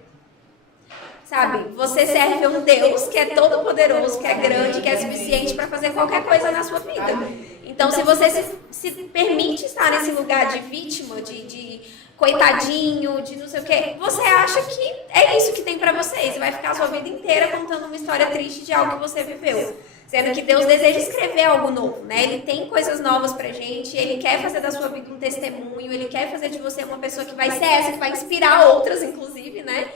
Sabe, você serve a um Deus que é todo poderoso, que é grande, que é suficiente para fazer qualquer coisa na sua vida. Então, se você se permite estar nesse lugar de vítima, de coitadinho, de não sei o quê, você acha que é isso que tem pra você. Você vai ficar a sua vida inteira contando uma história triste de algo que você viveu. Sendo que Deus deseja escrever algo novo, né? Ele tem coisas novas pra gente, Ele quer fazer da sua vida um testemunho, Ele quer fazer de você uma pessoa que vai ser essa, que vai inspirar outras, inclusive, né?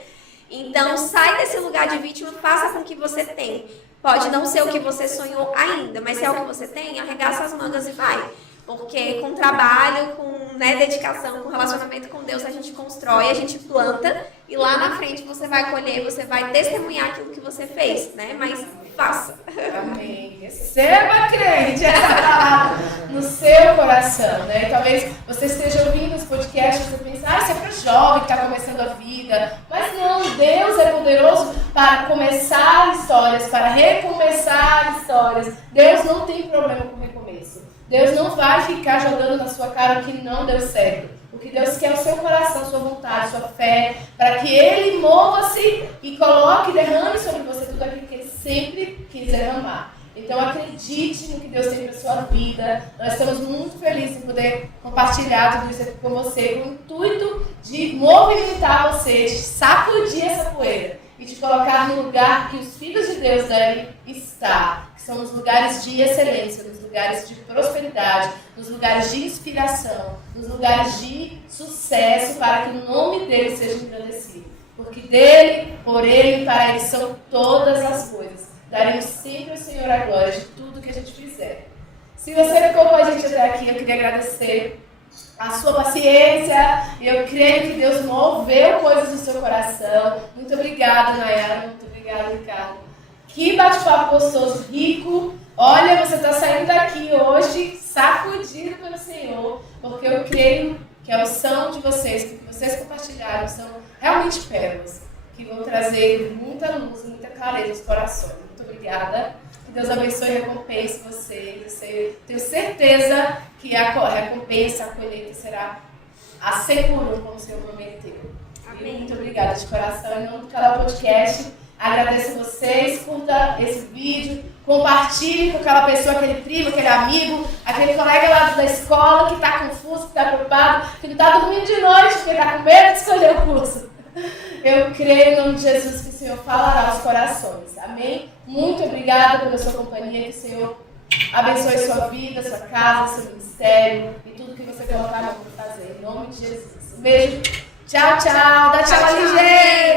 Então, sai desse lugar de vítima, faça com o que você tem. Pode não ser o que você sonhou ainda, mas se é o que você tem, arregaça as mangas e vai. Porque com trabalho, com dedicação, com relacionamento com Deus, a gente constrói, a gente planta e lá na frente você vai colher, você vai testemunhar aquilo que você fez, né? Mas faça. Amém. Receba, crente, essa palavra no seu coração, né? Talvez você esteja ouvindo os podcasts e você pense, isso é para jovem que está começando a vida. Mas não, Deus é poderoso para começar histórias, para recomeçar histórias. Deus não tem problema com recomeço. Deus não vai ficar jogando na sua cara o que não deu certo. O que Deus quer é o seu coração, sua vontade, sua fé, para que Ele mova-se e coloque, derrame sobre você tudo aquilo que Ele sempre quis derramar. Então acredite no que Deus tem para a sua vida. Nós estamos muito felizes em poder compartilhar tudo isso aqui com você, com o intuito de movimentar você, de sacudir essa poeira e de colocar no lugar que os filhos de Deus devem estar, que são os lugares de excelência, nos lugares de prosperidade, nos lugares de inspiração, nos lugares de sucesso, para que o nome dele seja engrandecido. Porque dele, por ele e para ele são todas as coisas. Daremos sempre ao Senhor a glória de tudo que a gente fizer. Se você ficou com a gente até aqui, eu queria agradecer a sua paciência. Eu creio que Deus moveu coisas no seu coração. Muito obrigada, Nayara. Muito obrigada, Ricardo. Que bate-papo gostoso, rico. Olha, você está saindo daqui hoje sacudido pelo Senhor, porque eu creio que a unção de vocês, que vocês compartilharam, são realmente pérolas, que vão trazer muita luz, muita clareza nos corações. Muito obrigada. Que Deus abençoe e recompense vocês. Eu tenho certeza que a recompensa, a colheita será a 100 por 1, como o Senhor prometeu. Amém. Muito obrigada de coração. Em nome do canal Podcast, agradeço vocês. Curta esse vídeo, compartilhe com aquela pessoa, aquele primo, aquele amigo, aquele colega lá da escola que está confuso, que está preocupado, que não está dormindo de noite porque está com medo de escolher o curso. Eu creio em nome de Jesus que o Senhor falará aos corações. Amém? Muito obrigada pela sua companhia. Que o Senhor abençoe sua vida, sua casa, seu ministério e tudo que você colocar na mão para fazer. Em nome de Jesus. Um beijo. Tchau, tchau. Dá tchau ali, gente.